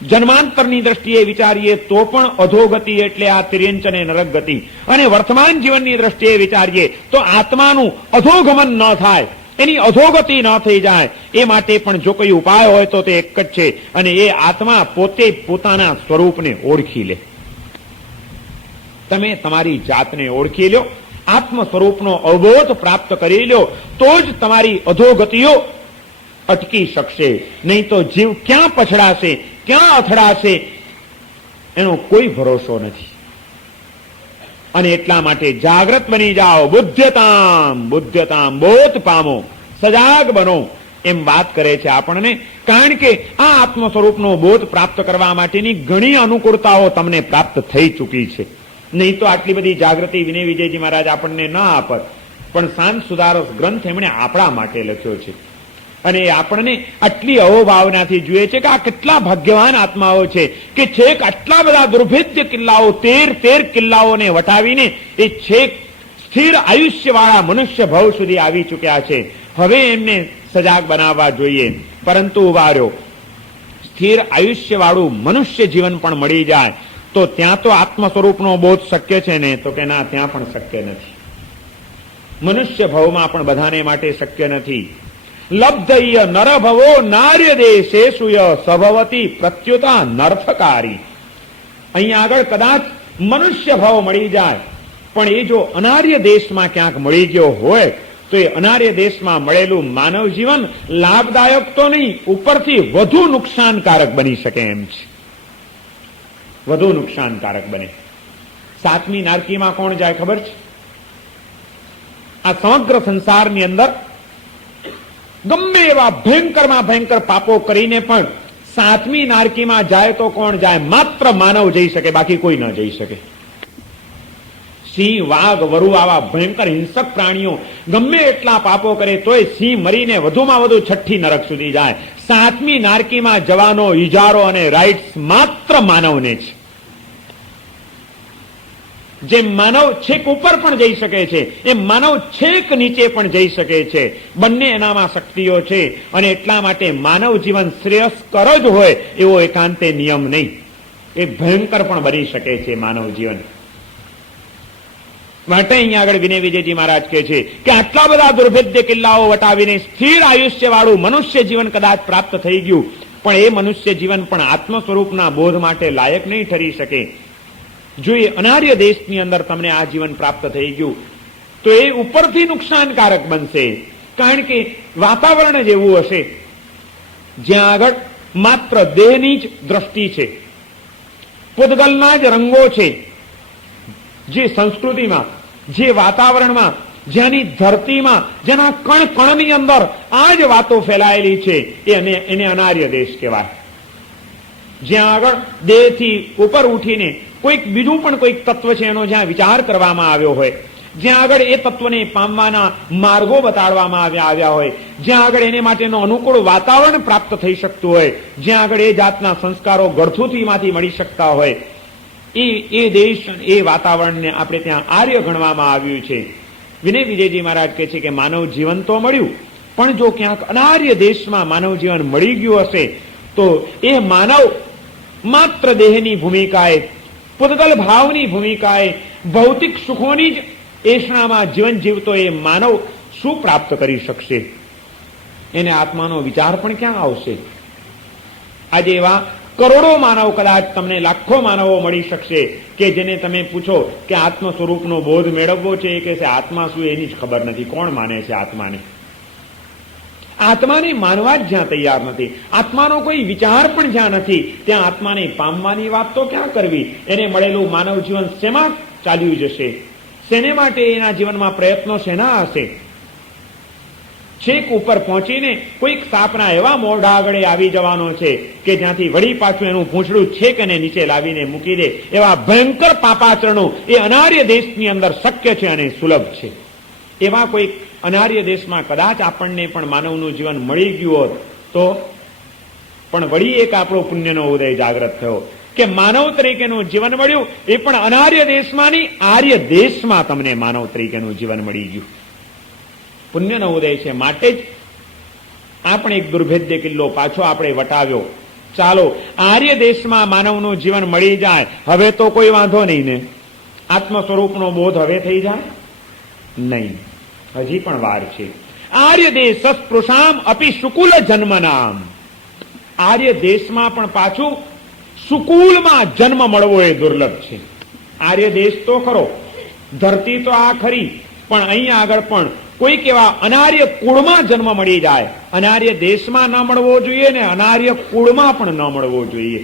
જન્માંતરની દ્રષ્ટિએ વિચારીએ તો પણ અધોગતિ એટલે આ તિર્યંચ અને નરક ગતિ, અને વર્તમાન જીવનની દ્રષ્ટિએ વિચારીએ તો આત્માનું અધોગમન ન થાય, એની અધોગતિ ન થઈ જાય, એ માટે પણ જો કોઈ ઉપાય હોય તો તે એક જ છે, અને એ આત્મા પોતે પોતાના સ્વરૂપને ઓળખી લે. તમે તમારી જાતને ઓળખી લો, આત્મ સ્વરૂપનો અવબોધ પ્રાપ્ત કરી લો, તો જ તમારી અધોગતિઓ અટકી શકશે. નહીં તો જીવ ક્યાં પછડાશે, ક્યાં અથડાશે એનો કોઈ ભરોસો નથી. અને એટલા માટે જાગ્રત બની જાઓ. બુદ્ધતામ બુદ્ધતામ, બોધ પામો, સજાગ બનો, એમ વાત કરે છે આપણને. કારણ કે આ આત્મ સ્વરૂપનો બોધ પ્રાપ્ત કરવા માટેની ઘણી અનુકૂળતાઓ તમને પ્રાપ્ત થઈ ચૂકી છે. નહીં તો આટલી બધી જાગૃતિ વિનય વિજયજી મહારાજ આપણને ન આપત. પણ શાંત સુધારસ ગ્રંથ એમણે આપણા માટે લખ્યો છે, અને આપણને આટલી અહોભાવનાથી જોઈએ છે કે આ કેટલા ભાગ્યવાન આત્માઓ છે કે છેક આટલા બધા દુર્ભેદ્ય કિલ્લાઓ, 13 કિલ્લાઓને વટાવીને એ છેક સ્થિર આયુષ્યવાળા મનુષ્ય ભાવ સુધી આવી ચૂક્યા છે. હવે એમને સજાગ બનાવવા જોઈએ. પરંતુ ઉભા રહ્યો, સ્થિર આયુષ્યવાળું મનુષ્ય જીવન પણ મળી જાય તો ત્યાં તો આત્મ સ્વરૂપનો બોધ શક્ય છે ને? તો કે ના, ત્યાં પણ શક્ય નથી. મનુષ્ય ભાવમાં પણ બધાને માટે શક્ય નથી. લબ્ધય નરભવો નાર્ય દેશેષુય સભવતી પ્રત્યુતા નર્થકારી. અહીંયા આગળ કદાચ મનુષ્ય ભાવ મળી જાય, પણ એ જો અનાર્ય દેશમાં ક્યાંક મળી ગયો હોય તો એ અનાર્ય દેશમાં મળેલું માનવ જીવન લાભદાયક તો નહીં, ઉપરથી વધુ નુકસાનકારક બની શકે એમ છે. વધુ નુકસાનકારક બને. 7મી નારકીમાં કોણ જાય ખબર છે? આ સમગ્ર સંસારની અંદર ગમે એવા ભયંકરમાં ભયંકર પાપો કરીને પણ 7મી નારકીમાં જાય તો કોણ જાય? માત્ર માનવ જઈ શકે, બાકી કોઈ ન જઈ શકે. સિંહ, વાઘ, વરુ આવા ભયંકર હિંસક પ્રાણીઓ ગમે એટલા પાપો કરે તોય સિંહ મરીને વધુમાં વધુ 6ઠ્ઠી નરક સુધી જાય. 7મી નારકીમાં જવાનો ઇજારો અને રાઇટ્સ માત્ર માનવને છે. જે માનવ છેક ઉપર પણ જઈ શકે છે, એ માનવ છેક નીચે પણ જઈ શકે છે. બંને એનામાં શક્તિઓ છે અને એટલા માટે માનવ જીવન શ્રેયસ્કર જ હોય એવો એકાંતે નિયમ નહીં. એ ભયંકર પણ બની શકે છે માનવ જીવન. માટે અહીંયા આગળ વિનય વિજયજી મહારાજ કહે છે કે આટલા બધા દુર્ભેદ્ય કિલ્લાઓ વટાવીને સ્થિર આયુષ્ય વાળું મનુષ્ય જીવન કદાચ પ્રાપ્ત થઈ ગયું, પણ એ મનુષ્ય જીવન પણ આત્મ સ્વરૂપના બોધ માટે લાયક નહીં ઠરી શકે. જો એ અનાર્ય દેશની અંદર તમને આ જીવન પ્રાપ્ત થઈ ગયું તો એ ઉપરથી નુકસાનકારક બનશે. કારણ કે વાતાવરણ જ એવું હશે જ્યાં આગળ માત્ર દેહની જ દ્રષ્ટિ છે, પૂતગલના જ રંગો છે. જે સંસ્કૃતિમાં, જે વાતાવરણમાં, જેની ધરતીમાં, જેના કણ કણની અંદર આ જ વાતો ફેલાયેલી છે એને અનાર્ય દેશ કહેવાય. જ્યાં આગળ દેહથી ઉપર ઉઠીને કોઈક બીજું પણ કોઈક તત્વ છે એનો જ્યાં વિચાર કરવામાં આવ્યો હોય, જ્યાં આગળ એ તત્વને પામવાના માર્ગો બતાડવામાં આવ્યા હોય, જ્યાં આગળ એને માટેનો અનુકૂળ વાતાવરણ પ્રાપ્ત થઈ શકતું હોય, જ્યાં આગળ એ જાતના સંસ્કારો ગળથુથીમાંથી મળી શકતા હોય, એ દેશ, એ વાતાવરણને આપણે ત્યાં આર્ય ગણવામાં આવ્યું છે. વિનય વિજયજી મહારાજ કહે છે કે માનવ જીવન તો મળ્યું, પણ જો ક્યાંક અનાર્ય દેશમાં માનવ જીવન મળી ગયું હશે તો એ માનવ માત્ર દેહની ભૂમિકાએ, પૂતગલ ભાવની ભૂમિકાએ, ભૌતિક સુખોની જ એષણામાં જીવન જીવતો એ માનવ શું પ્રાપ્ત કરી શકશે? એને આત્માનો વિચાર પણ ક્યાં આવશે? આજે એવા કરોડો માનવ, કદાચ તમને લાખો માનવો મળી શકશે કે જેને તમે પૂછો કે આત્મ સ્વરૂપનો બોધ મેળવવો છે, કે આત્મા શું એની જ ખબર નથી. કોણ માને છે આત્માને? આત્માને માનવા જ જ્યાં તૈયાર નથી, આત્માનો કોઈ વિચાર પણ જ્યાં નથી, ત્યાં આત્માને પામવાની વાત તો ક્યાં કરવી? એને મળેલું માનવ જીવન શેમાં ચાલ્યું જશે? શેને માટે એના જીવનમાં પ્રયત્નો શેના હશે? છેક ઉપર પહોંચીને કોઈક સાપના એવા મોઢા આગળ આવી જવાનો છે કે જ્યાંથી વળી પાછું એનું પૂંછડું છેક અને નીચે લાવીને મૂકી દે. એવા ભયંકર પાપાચરણો એ અનાર્ય દેશની અંદર શક્ય છે અને સુલભ છે. એવા કોઈક અનાર્ય દેશમાં કદાચ આપણને પણ માનવનું જીવન મળી ગયું હોત તો પણ વળી એક આપણો પુણ્યનો ઉદય જાગ્રત થયો કે માનવ તરીકેનું જીવન મળ્યું, એ પણ અનાર્ય દેશમાં નહીં, આર્ય દેશમાં તમને માનવ તરીકેનું જીવન મળી ગયું. પુણ્યનો ઉદય છે. માટે જ આપણે એક દુર્ભેદ્ય કિલ્લો પાછો આપણે વટાવ્યો. ચાલો આર્ય દેશમાં માનવનું જીવન મળી જાય, હવે તો કોઈ વાંધો નહીં ને? આત્મ સ્વરૂપનો બોધ હવે થઈ જાય? નહીં, હજી પણ વાર છે. આર્ય દેશ સ્પૃશામ અપી સુકુલ જન્મનામ. આર્ય દેશમાં પણ પાછું સુકુલમાં જન્મ મળવો એ દુર્લભ છે. આર્ય દેશ તો ખરો, ધરતી તો આ ખરી, પણ અહીંયા આગળ પણ કોઈક એવા અનાર્ય કુળમાં જન્મ મળી જાય. અનાર્ય દેશમાં ન મળવો જોઈએ ને અનાર્ય કુળમાં પણ ન મળવો જોઈએ.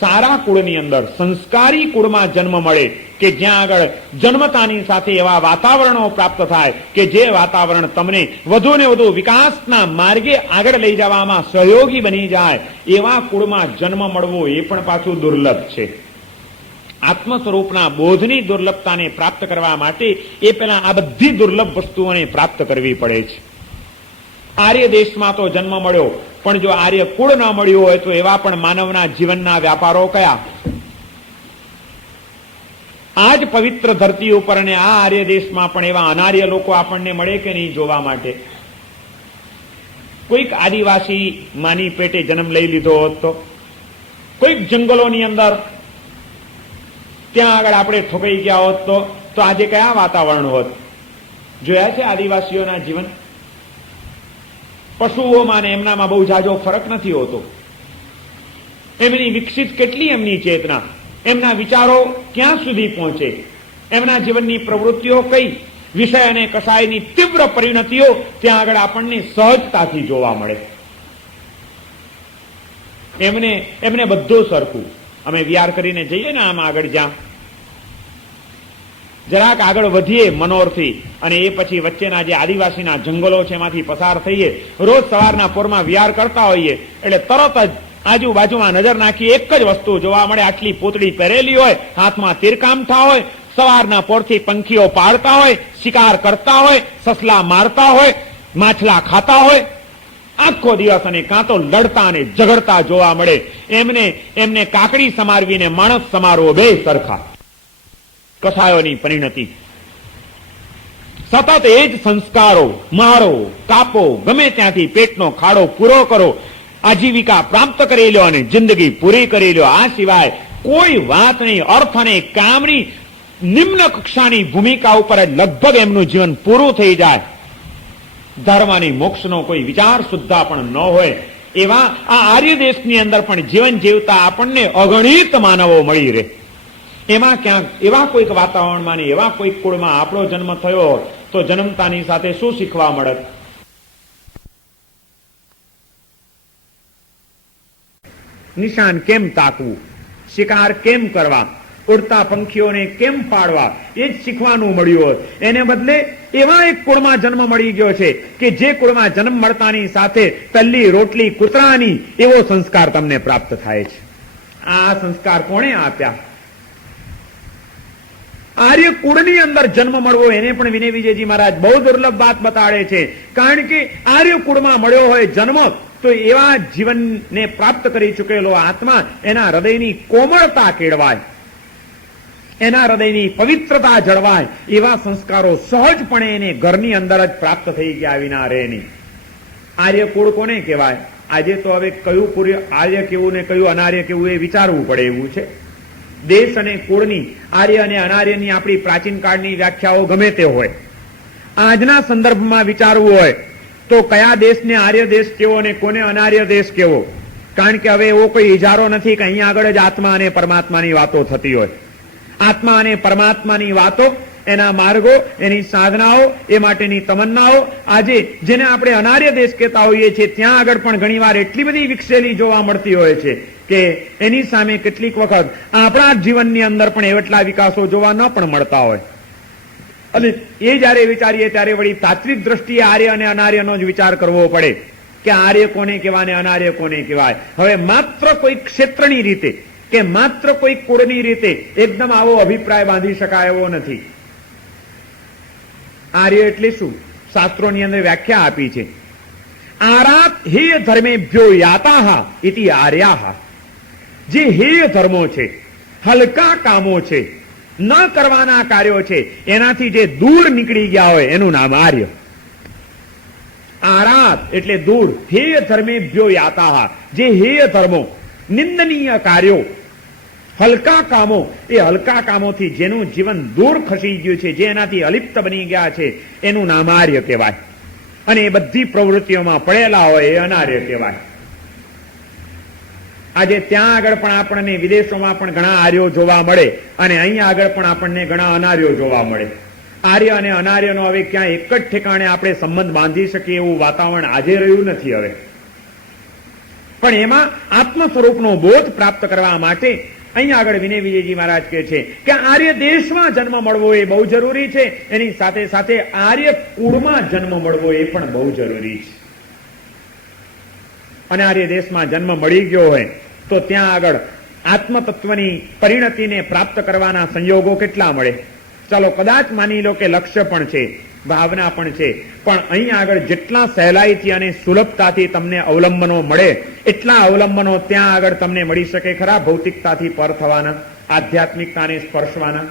સારા કુળની અંદર, સંસ્કારી કુળમાં જન્મ મળે કે જ્યાં આગળ જન્મતાની સાથે એવા વાતાવરણો પ્રાપ્ત થાય કે જે વાતાવરણ તમને વધુ ને વધુ વિકાસના માર્ગે આગળ લઈ જવામાં સહયોગી બની જાય, એવા કુળમાં જન્મ મળવો એ પણ પાછું દુર્લભ છે. આત્મ સ્વરૂપના બોધની દુર્લભતાને પ્રાપ્ત કરવા માટે એ પહેલા આ બધી દુર્લભ વસ્તુઓને પ્રાપ્ત કરવી પડે છે. આર્ય દેશમાં તો જન્મ મળ્યો, પણ જો આર્ય કુળ ન મળ્યું હોય તો એવા પણ માનવના જીવનના વ્યાપારો કયા? આ જ પવિત્ર ધરતી ઉપર અને આ આર્ય દેશમાં પણ એવા અનાર્ય લોકો આપણને મળે કે નહીં જોવા માટે? કોઈક આદિવાસી માની પેટે જન્મ લઈ લીધો હોત તો, કોઈક જંગલોની અંદર ત્યાં આગળ આપણે ઠોકાઈ ગયા હોત તો આજે કયા વાતાવરણ હોત? જોયા છે આદિવાસીઓના જીવન? પશુઓમાં ને એમનામાં બહુ જાજો ફરક નથી હોતો. એમની વિકસિત કેટલી એમની ચેતના, એમના વિચારો ક્યાં સુધી પહોંચે, એમના જીવનની પ્રવૃત્તિઓ કઈ, વિષય અને કસાયની તીવ્ર પરિણતિઓ ત્યાં આગળ આપણને સહજતાથી જોવા મળે. એમને બધું સરખું. અમે વિહાર કરીને જઈએ ને આમ આગળ, જ્યાં જરાક આગળ વધીએ મનોરથી, અને એ પછી વચ્ચેના જે આદિવાસીના જંગલો છે એમાંથી પસાર થઈએ, રોજ સવારના પોરમાં વિહાર કરતા હોઈએ એટલે તરત જ આજુબાજુમાં નજર નાખી એક જ વસ્તુ જોવા મળે. આટલી પૂતળી પહેરેલી હોય, હાથમાં તીરકામઠા હોય, સવારના પોરથી પંખીઓ પાડતા હોય, શિકાર કરતા હોય, સસલા મારતા હોય, માછલા ખાતા હોય, આખો દિવસ અને કાં તો લડતા અને ઝઘડતા જોવા મળે. એમને કાકડી સમારવીને માણસ સમારવો બે સરખા. કસાયોની પરિણતિ સતત એ જ સંસ્કારો, મારો, કાપો, ગમે ત્યાંથી પેટનો ખાડો પૂરો કરો, આજીવિકા પ્રાપ્ત કરી લો અને જિંદગી પૂરી કરી લો. આ સિવાય કોઈ વાત નહીં. અર્થ અને કામની નિમ્ન કક્ષાની ભૂમિકા ઉપર જ લગભગ એમનું જીવન પૂરું થઈ જાય. ધર્મ અને મોક્ષનો કોઈ વિચાર સુદ્ધા પણ ન હોય એવા આ આર્ય દેશની અંદર પણ જીવન જીવતા આપણને અગણિત માનવો મળી રહે. એમાં ક્યાંક એવા કોઈક વાતાવરણમાં ને એવા કોઈક કુળમાં આપણો જન્મ થયો તો જન્મતાની સાથે શું શીખવા મળે? નિશાન કેમ તાકવું, શિકાર કેમ કરવા, ઉડતા પંખીઓને કેમ પાડવા, એ જ શીખવાનું મળ્યું હોત. એને બદલે એવા એક કુળમાં જન્મ મળી ગયો છે કે જે કુળમાં જન્મ મળતાની સાથે તલ્લી રોટલી કૂતરાની એવો સંસ્કાર તમને પ્રાપ્ત થાય છે. આ સંસ્કાર કોણે આપ્યા? આર્ય કુળની અંદર જન્મ મળવો એને પણ વિનય વિજયજી મહારાજ બહુ દુર્લભ વાત બતાડે છે. કારણ કે આર્ય કુળમાં મળ્યો હોય જન્મ તો એવા જીવનને પ્રાપ્ત કરી ચૂકેલો આત્મા એના હૃદયની કોમળતા કેળવાય, એના હૃદયની પવિત્રતા જળવાય. એવા સંસ્કારો સહજપણે એને ઘરની અંદર જ પ્રાપ્ત થઈ ગયા વિના રહે નહીં. આર્ય કુળ કોને કહેવાય? આજે તો હવે કયું આર્ય કેવું ને કયું અનાર્ય કેવું એ વિચારવું પડે એવું છે. દેશ અને કુળની, આર્ય અને અનાર્યની આપણી પ્રાચીન કાળની વ્યાખ્યાઓ ગમે તે હોય. આજના સંદર્ભમાં વિચારવું હોય તો કયા દેશને આર્ય દેશ કેવો અને કોને અનાર્ય દેશ કેવો? કારણ કે હવે એવો કોઈ ઇજારો નથી કે અહીંયા આગળ જ આત્મા અને પરમાત્માની વાતો થતી હોય. આત્મા અને પરમાત્માની વાતો, એના માર્ગો, એની સાધનાઓ, એ માટેની તમન્નાઓ આજે જેને આપણે અનાર્ય દેશ કહેતા હોઈએ છીએ ત્યાં આગળ પણ ઘણીવાર એટલી બધી વિકસેલી જોવા મળતી હોય છે કે એની સામે કેટલીક વખત આપણા જીવનની અંદર પણ એટલા વિકાસો જોવા ન પણ મળતા હોય. અને એ જયારે વિચારીએ ત્યારે વળી તાત્વિક દ્રષ્ટિએ આર્ય અને અનાર્યનો જ વિચાર કરવો પડે કે આર્ય કોને કહેવાય ને અનાર્ય કોને કહેવાય. હવે માત્ર કોઈ ક્ષેત્રની રીતે કે માત્ર કોઈ કુળની રીતે એકદમ આવો અભિપ્રાય બાંધી શકાય એવો નથી. આર્ય એટલે શું? શાસ્ત્રોની અંદર વ્યાખ્યા આપી છે. આરાત હેય ધર્મેભ્યો યાતાહ ઇતિ આર્યાહ. જે હેય ધર્મો છે, હલકા કામો છે, ન કરવાના કાર્યો છે, એનાથી જે દૂર નીકળી ગયા હોય એનું નામ આર્ય. આરાત એટલે દૂર. હેય ધર્મેભ્યો યાતાહ. જે હેય ધર્મો, નિંદનીય કાર્યો, હલકા કામો, એ હલકા કામોથી જેનું જીવન દૂર ખસી ગયું છે, જે એનાથી અલિપ્ત બની ગયા છે, એનું નામ આર્ય કહેવાય. અને એ બધી પ્રવૃત્તિઓમાં પડેલા હોય એ અનાર્ય કહેવાય. આજે ત્યાં આગળ પણ આપણને વિદેશોમાં પણ ઘણા આર્યો જોવા મળે અને અહીંયા આગળ પણ આપણને ઘણા અનાર્યો જોવા મળે. આર્ય અને અનાર્યનો હવે ક્યાં એક જ ઠેકાણે આપણે સંબંધ બાંધી શકીએ એવું વાતાવરણ આજે રહ્યું નથી હવે. પણ એમાં આત્મ સ્વરૂપનો બોધ પ્રાપ્ત કરવા માટે અહીંયા આગળ વિનય વિજયજી મહારાજ કહે છે કે આર્ય દેશમાં જન્મ મળવો એ બહુ જરૂરી છે. એની સાથે સાથે આર્ય કુળમાં જન્મ મળવો એ પણ બહુ જરૂરી છે. અને આર્ય દેશમાં જન્મ મળી ગયો હોય તો ત્યાં આગળ આત્મતત્વની પરિણતિને પ્રાપ્ત કરવાના સંયોગો કેટલા મળે? ચાલો કદાચ માની લો કે લક્ષ્ય પણ છે, ભાવના પણ છે, પણ અહીં આગળ જેટલા સહેલાઈથી અને સુલભતાથી તમને અવલંબનો મળે એટલા અવલંબનો ત્યાં આગળ તમને મળી શકે ખરા? ભૌતિકતાથી પર થવાના, આધ્યાત્મિકતાને સ્પર્શવાના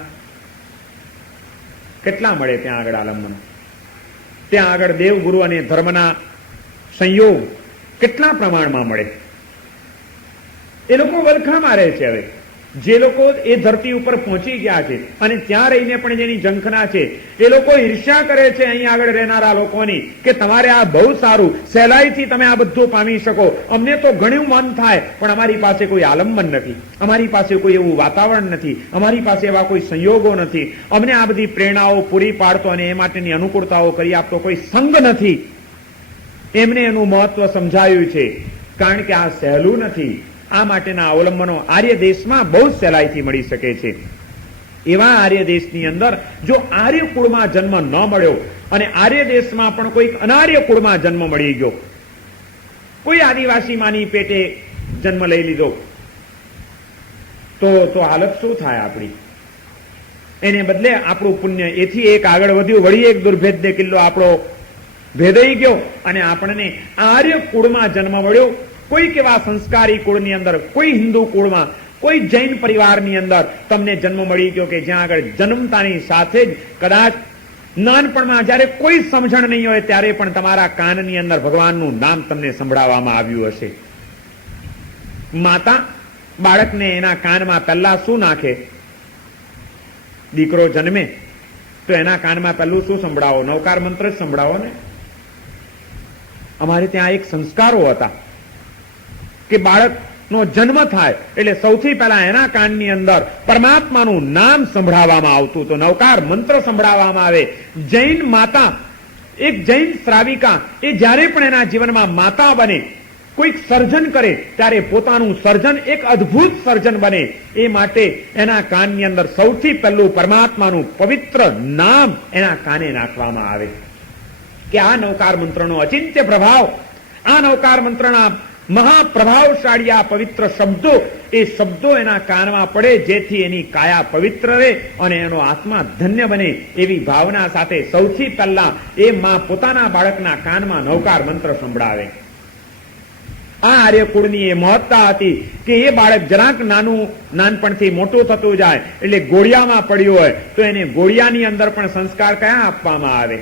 કેટલા મળે ત્યાં આગળ આલંબનો? ત્યાં આગળ દેવગુરુ અને ધર્મના સંયોગ કેટલા પ્રમાણમાં મળે? એ લોકો વલખા મારે છે હવે જે લોકો એ ધરતી ઉપર પહોંચી ગયા છે અને ત્યાં રહીને પણ જેની ઝંખના છે, એ લોકો ઈર્ષ્યા કરે છે અહીં આગળ રહેનારા લોકોની કે તમારે આ બહુ સારું, સહેલાઈથી તમે આ બધું પામી શકો. અમને તો ઘણું મન થાય, પણ અમારી પાસે કોઈ આલંબન નથી, અમારી પાસે કોઈ એવું વાતાવરણ નથી, અમારી પાસે એવા કોઈ સંયોગો નથી, અમને આ બધી પ્રેરણાઓ પૂરી પાડતો અને એ માટેની અનુકૂળતાઓ કરી આપતો કોઈ સંગ નથી. એમને એનું મહત્વ સમજાયું છે, કારણ કે આ સહેલું નથી. આ માટેના અવલંબનો આર્ય દેશમાં બહુ સહેલાઈથી મળી શકે છે. એવા આર્ય દેશની અંદર જો આર્ય કુળમાં જન્મ ન મળ્યો અને આર્ય દેશમાં પણ કોઈક અનાર્ય કુળમાં જન્મ મળી ગયો, કોઈ આદિવાસી માની પેટે જન્મ લઈ લીધો, તો હાલત શું થાય આપણી? એને બદલે આપણું પુણ્ય એથી એક આગળ વધ્યું, વળી એક દુર્ભેદ્ય કિલ્લો આપણો ભેદાઈ ગયો અને આપણને આર્ય કુળમાં જન્મ મળ્યો. કોઈક એવા સંસ્કારી કુળની અંદર, કોઈ હિન્દુ કુળમાં, કોઈ જૈન પરિવારની અંદર તમને જન્મ મળી ગયો કે જ્યાં આગળ જન્મતાની સાથે જ કદાચ નાનપણમાં જયારે કોઈ સમજણ નહીં હોય ત્યારે પણ તમારા કાનની અંદર ભગવાનનું નામ તમને સંભળાવવામાં આવ્યું હશે. માતા બાળકને એના કાનમાં પહેલા શું નાખે? દીકરો જન્મે તો એના કાનમાં પહેલું શું સંભળાવો? નવકાર મંત્ર જ સંભળાવો ને. અમારે ત્યાં એક સંસ્કારો હતા કે બાળકનો જન્મ થાય એટલે સૌથી પહેલા એના કાનની અંદર પરમાત્માનું નામ સંભળાવવામાં આવતું, તો નવકાર મંત્ર સંભળાવવામાં આવે. જૈન માતા, એક જૈન શ્રાવિકા, એ જ્યારે પણ એના જીવનમાં માતા બને, કોઈક સર્જન કરે ત્યારે પોતાનું સર્જન એક અદ્ભુત સર્જન બને એ માટે એના કાનની અંદર સૌથી પહેલું પરમાત્માનું પવિત્ર નામ એના કાને નાખવામાં આવે કે આ નવકાર મંત્રનો અચિંત્ય પ્રભાવ, આ નવકાર મંત્રના મહાપ્રભાવશાળી આ પવિત્ર શબ્દો, એ શબ્દો એના કાનમાં પડે જેથી એની કાયા પવિત્ર રહે અને એનો આત્મા ધન્ય બને. એવી ભાવના સાથે સૌથી પહેલા એ માં પોતાના બાળકના કાનમાં નવકાર મંત્ર સંભળાવે. આ આર્યકુળની એ મહત્તા હતી કે એ બાળક જરાક નાનપણથી મોટું થતું જાય એટલે ગોળિયામાં પડ્યું હોય તો એને ગોળિયાની અંદર પણ સંસ્કાર કયા આપવામાં આવે?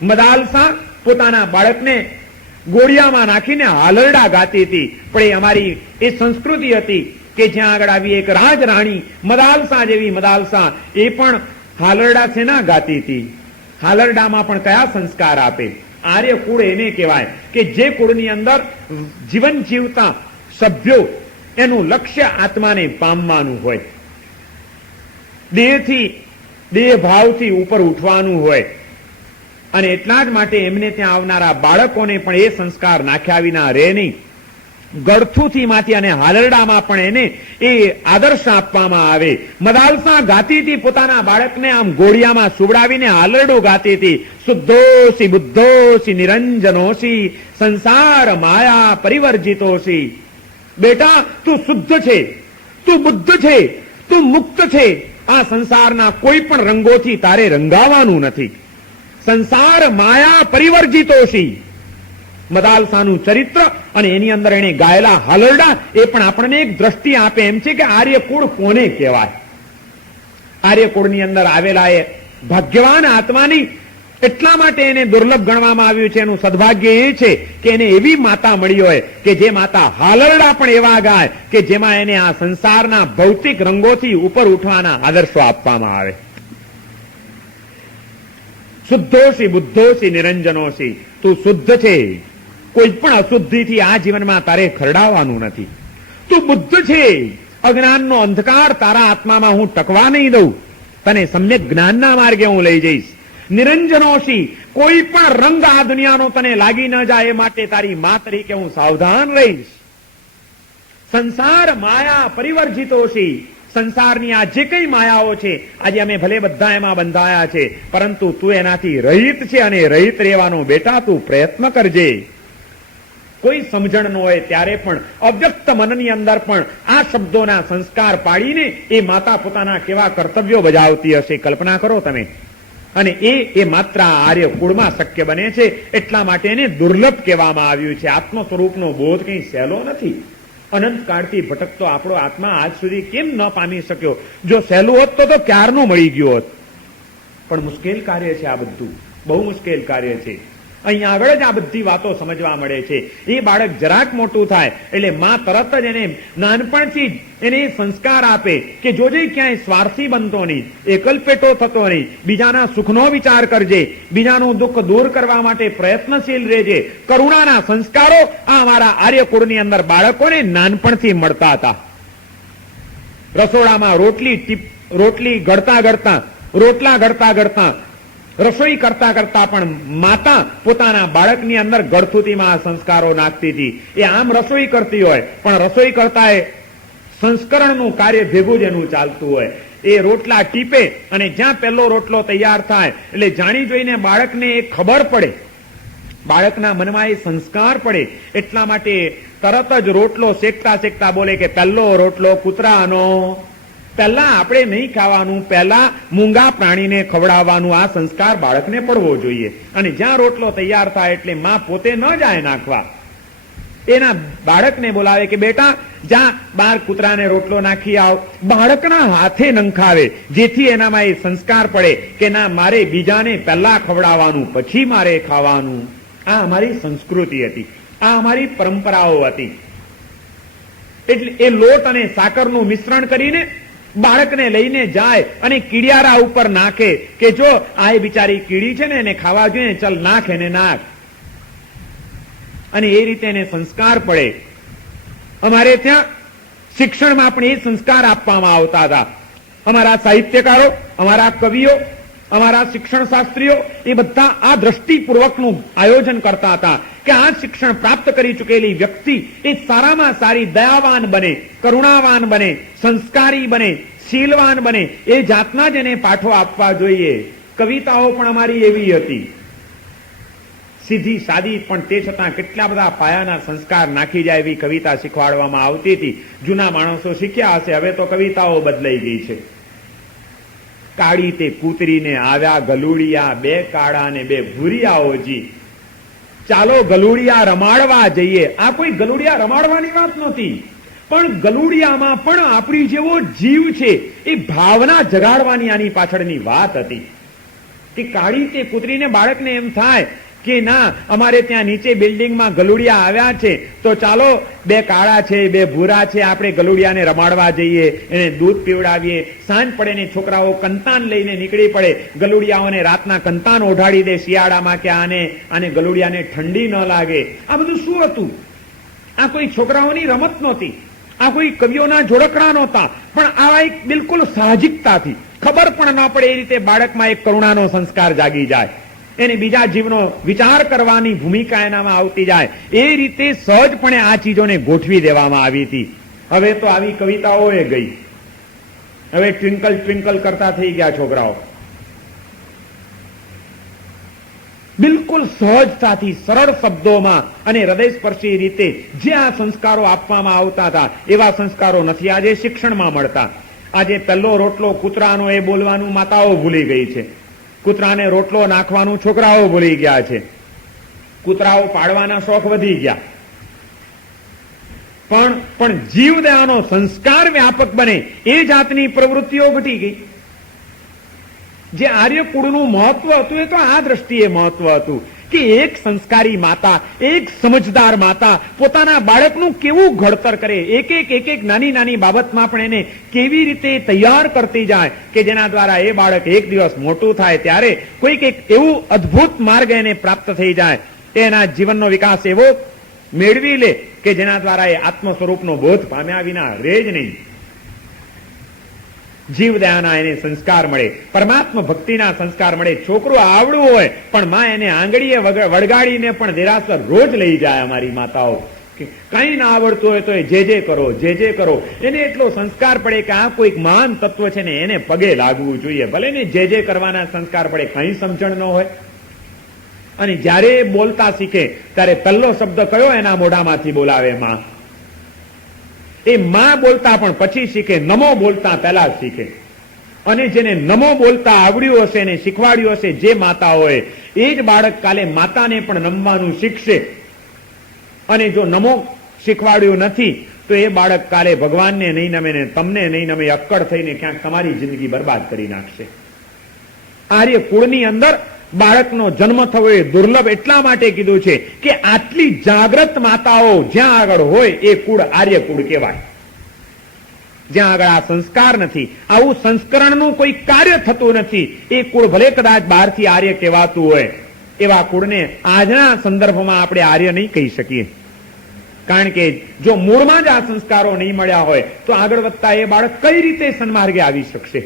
મદાલસા પોતાના બાળકને ગોળિયામાં નાખીને હાલરડા ગાતી હતી. પણ એ અમારી એ સંસ્કૃતિ હતી કે જ્યાં આગળ આવી એક રાજરાણી મદાલસા જેવી મદાલસા, એ પણ હાલરડા છે ના ગાતી હતી. હાલરડામાં પણ કયા સંસ્કાર આપે? આર્ય કુળ એને કહેવાય કે જે કુળની અંદર જીવન જીવતા સભ્યો એનું લક્ષ્ય આત્માને પામવાનું હોય, દેહથી, દેહ ભાવથી ઉપર ઉઠવાનું હોય. અને એટલા જ માટે એમને ત્યાં આવનારા બાળકોને પણ એ સંસ્કાર નાખ્યા વિના રહે નહીં. ગળથુથી માંથી અને હાલરડામાં પણ એને એ આદર્શ આપવામાં આવે. મદાલસા ગાતી હતી, પોતાના બાળકને આમ ગોળિયામાં સુવડાવીને હાલરડું ગાતી હતી. શુદ્ધોસી બુદ્ધોસી નિરંજનોસી સંસાર માયા પરિવર્જિતોસી. બેટા તું શુદ્ધ છે, તું બુદ્ધ છે, તું મુક્ત છે. આ સંસારના કોઈ પણ રંગોથી તારે રંગાવાનું નથી. સંસાર માયા પરિવર્જિતોસી. મદાલસાનું ચરિત્ર અને એની અંદર એને ગાયેલા હાલરડા એ પણ આપણને એક દ્રષ્ટિ આપે એમ છે કે આર્યકુળ કોને કહેવાય. આર્યકુળની અંદર આવેલા એ ભાગ્યવાન આત્માની એટલા માટે એને દુર્લભ ગણવામાં આવ્યું છે. એનું સદભાગ્ય એ છે કે એને એવી માતા મળી હોય કે જે માતા હાલરડા પણ એવા ગાય કે જેમાં એને આ સંસારના ભૌતિક રંગોથી ઉપર ઉઠવાના આદર્શો આપવામાં આવે. શુદ્ધોસી બુદ્ધોસી નિરંજનોસી. તું શુદ્ધ છે, કોઈ પણ અશુદ્ધિથી આ જીવનમાં તારે ખરડાવવાનું નથી. તું બુદ્ધ છે, અજ્ઞાનનો અંધકાર તારા આત્મામાં હું ટકવા નહીં દઉં, તને સમ્યક જ્ઞાનના માર્ગે હું લઈ જઈશ. નિરંજનોસી. કોઈ પણ રંગ આ દુનિયાનો તને લાગી ન જાય એ માટે તારી મા તરીકે હું સાવધાન રહીશ. સંસાર માયા પરિવર્જિતોસી. સંસારની આ જે કઈ માયાઓ છે આજે અમે ભલે બધા એમાં બંધાયા છે, પરંતુ તું એનાથી રહિત છે અને રહિત રહેવાનો બેટા તું પ્રયત્ન કરજે. કોઈ સમજણ ન હોય ત્યારે પણ અવ્યક્ત મનની અંદર પણ આ શબ્દોના સંસ્કાર પાડીને એ માતા પોતાના કેવા કર્તવ્યો બજાવતી હશે કલ્પના કરો તમે. અને એ માત્ર આર્ય કુળમાં શક્ય બને છે. એટલા માટે એને દુર્લભ કહેવામાં આવ્યું છે. આત્મ સ્વરૂપનો બોધ કંઈ સહેલો નથી. અનંત કાળથી ભટકતો આપણો આત્મા આજ સુધી કેમ ન પામી શક્યો? જો સહેલું હોત તો ક્યારનો મળી ગયો હોત. પણ મુશ્કેલ કાર્ય છે આ બધું, બહુ મુશ્કેલ કાર્ય છે. અહીંયા આગળ જ આ બધી વાતો સમજવા મળે છે. એ બાળક જરાક મોટું થાય એટલે માં તરત જ એને નાનપણથી જ એને સંસ્કાર આપે કે જોજે ક્યાંય સ્વાર્થી બનતો નહીં, એકલપેટો થતો નહીં, બીજાના સુખનો વિચાર કરજે, બીજાનું દુઃખ દૂર કરવા માટે પ્રયત્નશીલ રહેજે. કરુણાના સંસ્કારો આ અમારા આર્યકુળની અંદર બાળકોને નાનપણથી મળતા હતા. રસોડામાં રોટલા ઘડતા ઘડતા રસોઈ કરતા કરતા પણ માતા પોતાના બાળકની અંદર ગળથુતીમાં સંસ્કારો નાખતી હતી. એ આમ રસોઈ કરતી હોય પણ રસોઈ કરતા એ સંસ્કરણનું કાર્ય ભેગું જ એનું ચાલતું હોય. એ રોટલા ટીપે અને જ્યાં પહેલો રોટલો તૈયાર થાય એટલે જાણી જોઈને બાળકને એ ખબર પડે, બાળકના મનમાં એ સંસ્કાર પડે. એટલા માટે તરત જ રોટલો શેકતા શેકતા બોલે કે પહેલો રોટલો કૂતરાનો, પહેલા આપણે નહીં ખાવાનું, પહેલા મૂંગા પ્રાણીને ખવડાવવાનું. આ સંસ્કાર બાળકને પડવો જોઈએ. અને જ્યાં રોટલો તૈયાર થાય એટલે માં પોતે ન જાય નાખવા, એના બાળકને બોલાવે કે બેટા જા બાર કૂતરાને રોટલો નાખી આવ. બાળકના હાથે નંખાવે, જેથી એનામાં એ સંસ્કાર પડે કે ના, મારે બીજાને પહેલા ખવડાવવાનું, પછી મારે ખાવાનું. આ અમારી સંસ્કૃતિ હતી, આ અમારી પરંપરાઓ હતી. એટલે એ લોટ અને સાકરનું મિશ્રણ કરીને બાળકને લઈને જાય અને કીડિયારા ઉપર નાખે કે જો આ બિચારી કીડી છે ને, એને ખાવા જોઈએ, ચલ નાખ, એને નાખ. અને એ રીતે એને સંસ્કાર પડે. અમારે ત્યાં શિક્ષણમાં પણ એ સંસ્કાર આપવામાં આવતા હતા. અમારા સાહિત્યકારો, અમારા કવિઓ, અમારા શિક્ષણ શાસ્ત્રીઓ એ બધા આ દ્રષ્ટિપૂર્વકનું આયોજન કરતા હતા કે આ શિક્ષણ પ્રાપ્ત કરી ચૂકેલી વ્યક્તિ એ સારામાં સારી દયાવાન બને, કરુણાવાન બને, સંસ્કારી બને, શીલવાન બને. એ જાતના જ એને પાઠો આપવા જોઈએ. કવિતાઓ પણ અમારી એવી હતી, સીધી સાદી, પણ તે છતાં કેટલા બધા પાયાના સંસ્કાર નાખી જાય એવી કવિતા શીખવાડવામાં આવતી હતી. જૂના માણસો શીખ્યા હશે, હવે તો કવિતાઓ બદલાઈ ગઈ છે. કાળી તે કૂતરીને આવ્યા ગલુડિયા, બે કાળા ને બે ભૂરિયાઓજી, ચાલો ગલુડિયા રમાડવા જઈએ. આ કોઈ ગલુડિયા રમાડવાની વાત નહોતી, પણ ગલુડિયામાં પણ આપણી જેવો જીવ છે એ ભાવના જગાડવાની આની પાછળની વાત હતી. કે કાળી તે કૂતરીને બાળકને એમ થાય કે ના, અમારે ત્યાં નીચે બિલ્ડિંગમાં ગલુડિયા આવ્યા છે, તો ચાલો બે કાળા છે, બે ભૂરા છે, આપણે ગલુડિયાને રમાડવા જઈએ, એને દૂધ પીવડાવીએ. સાંજ પડે ને છોકરાઓ કંતાન લઈને નીકળી પડે, ગલુડિયાઓને રાતના કંતાન ઓઢાડી દે શિયાળામાં કે આને ગલુડિયાને ઠંડી ન લાગે. આ બધું શું હતું? આ કોઈ છોકરાઓની રમત નહોતી, આ કોઈ કવિઓના જોડકણા નહોતા, પણ આવા એક બિલકુલ સાહજિકતાથી, ખબર પણ ન પડે એ રીતે બાળકમાં એક કરુણાનો સંસ્કાર જાગી જાય, એને બીજા જીવનો વિચાર કરવાની ભૂમિકા એનામાં આવતી જાય. એ રીતે સહજપણે આ ચીજોને ગોઠવી દેવામાં આવી હતી. હવે તો આવી કવિતાઓ એ ગઈ, હવે ટ્વિંકલ ટ્વિંકલ કરતા થઈ ગયા છોકરાઓ. બિલકુલ સહજતાથી, સરળ શબ્દોમાં અને હૃદયસ્પર્શી રીતે જે આ સંસ્કારો આપવામાં આવતા હતા એવા સંસ્કારો નથી આજે શિક્ષણમાં મળતા. આજે પહેલો રોટલો કૂતરાનો એ બોલવાનું માતાઓ ભૂલી ગઈ છે, કૂતરાને રોટલો નાખવાનું છોકરાઓ ભૂલી ગયા છે, કૂતરાઓ પાડવાના શોખ વધી ગયા. પણ જીવદયાનો સંસ્કાર વ્યાપક બને એ જાતની પ્રવૃત્તિઓ ઘટી ગઈ. જે આર્યકુળનું મહત્વ હતું એ તો આ દ્રષ્ટિએ મહત્વ હતું કે એક સંસ્કારી માતા, એક સમજદાર માતા પોતાના બાળકનું કેવું ઘડતર કરે, એક એક નાની નાની બાબતમાં પણ એને કેવી રીતે તૈયાર કરતી જાય કે જેના દ્વારા એ બાળક એક દિવસ મોટું થાય ત્યારે કોઈક એક એવું અદ્ભુત માર્ગ એને પ્રાપ્ત થઈ જાય, એના જીવનનો વિકાસ એવો મેળવી લે કે જેના દ્વારા એ આત્મ સ્વરૂપનો બોધ પામ્યા વિના રહે જ નહીં. જીવદયાના એને સંસ્કાર મળે, પરમાત્મા ભક્તિના સંસ્કાર મળે. છોકરું આવડું હોય પણ માં એને આંગળીએ વળગાડીને પણ દેરાસર રોજ લઈ જાય અમારી માતાઓ. કઈ ના આવડતું હોય તો જે કરો, જે કરો. એને એટલો સંસ્કાર પડે કે આ કોઈક મહાન તત્વ છે ને એને પગે લાગવું જોઈએ, ભલે ને જે કરવાના સંસ્કાર પડે, કઈ સમજણ ન હોય. અને જયારે બોલતા શીખે ત્યારે પહેલો શબ્દ કયો એના મોઢામાંથી બોલાવે? માં. એ માં બોલતા પણ પછી શીખે, નમો બોલતા પહેલા શીખે. અને જેને નમો બોલતા આવડ્યું હશે ને શીખવાડ્યું હશે જે માતા હોય, એ જ બાળક કાલે માતાને પણ નમવાનું શીખશે. અને જો નમો શીખવાડ્યું નથી તો એ બાળક કાલે ભગવાનને નહીં નમે ને તમને નહીં નમે, અક્કડ થઈને ક્યાંક તમારી જિંદગી બરબાદ કરી નાખશે. આર્ય કુળની અંદર બાળકનો જન્મ થવો એ દુર્લભ એટલા માટે કીધું છે કે આટલી જાગ્રત માતાઓ જ્યાં આગળ હોય એ કુળ આર્ય કુળ કહેવાય. જ્યાં આગળ આ સંસ્કાર નથી, આવું સંસ્કરણનું કોઈ કાર્ય થતું નથી, એ કુળ ભલે કદાચ બહારથી આર્ય કહેવાતું હોય, એવા કુળને આજના સંદર્ભમાં આપણે આર્ય નહીં કહી શકીએ. કારણ કે જો મૂળમાં જ આ સંસ્કારો નહીં મળ્યા હોય તો આગળ વધતા એ બાળક કઈ રીતે સન્માર્ગે આવી શકશે?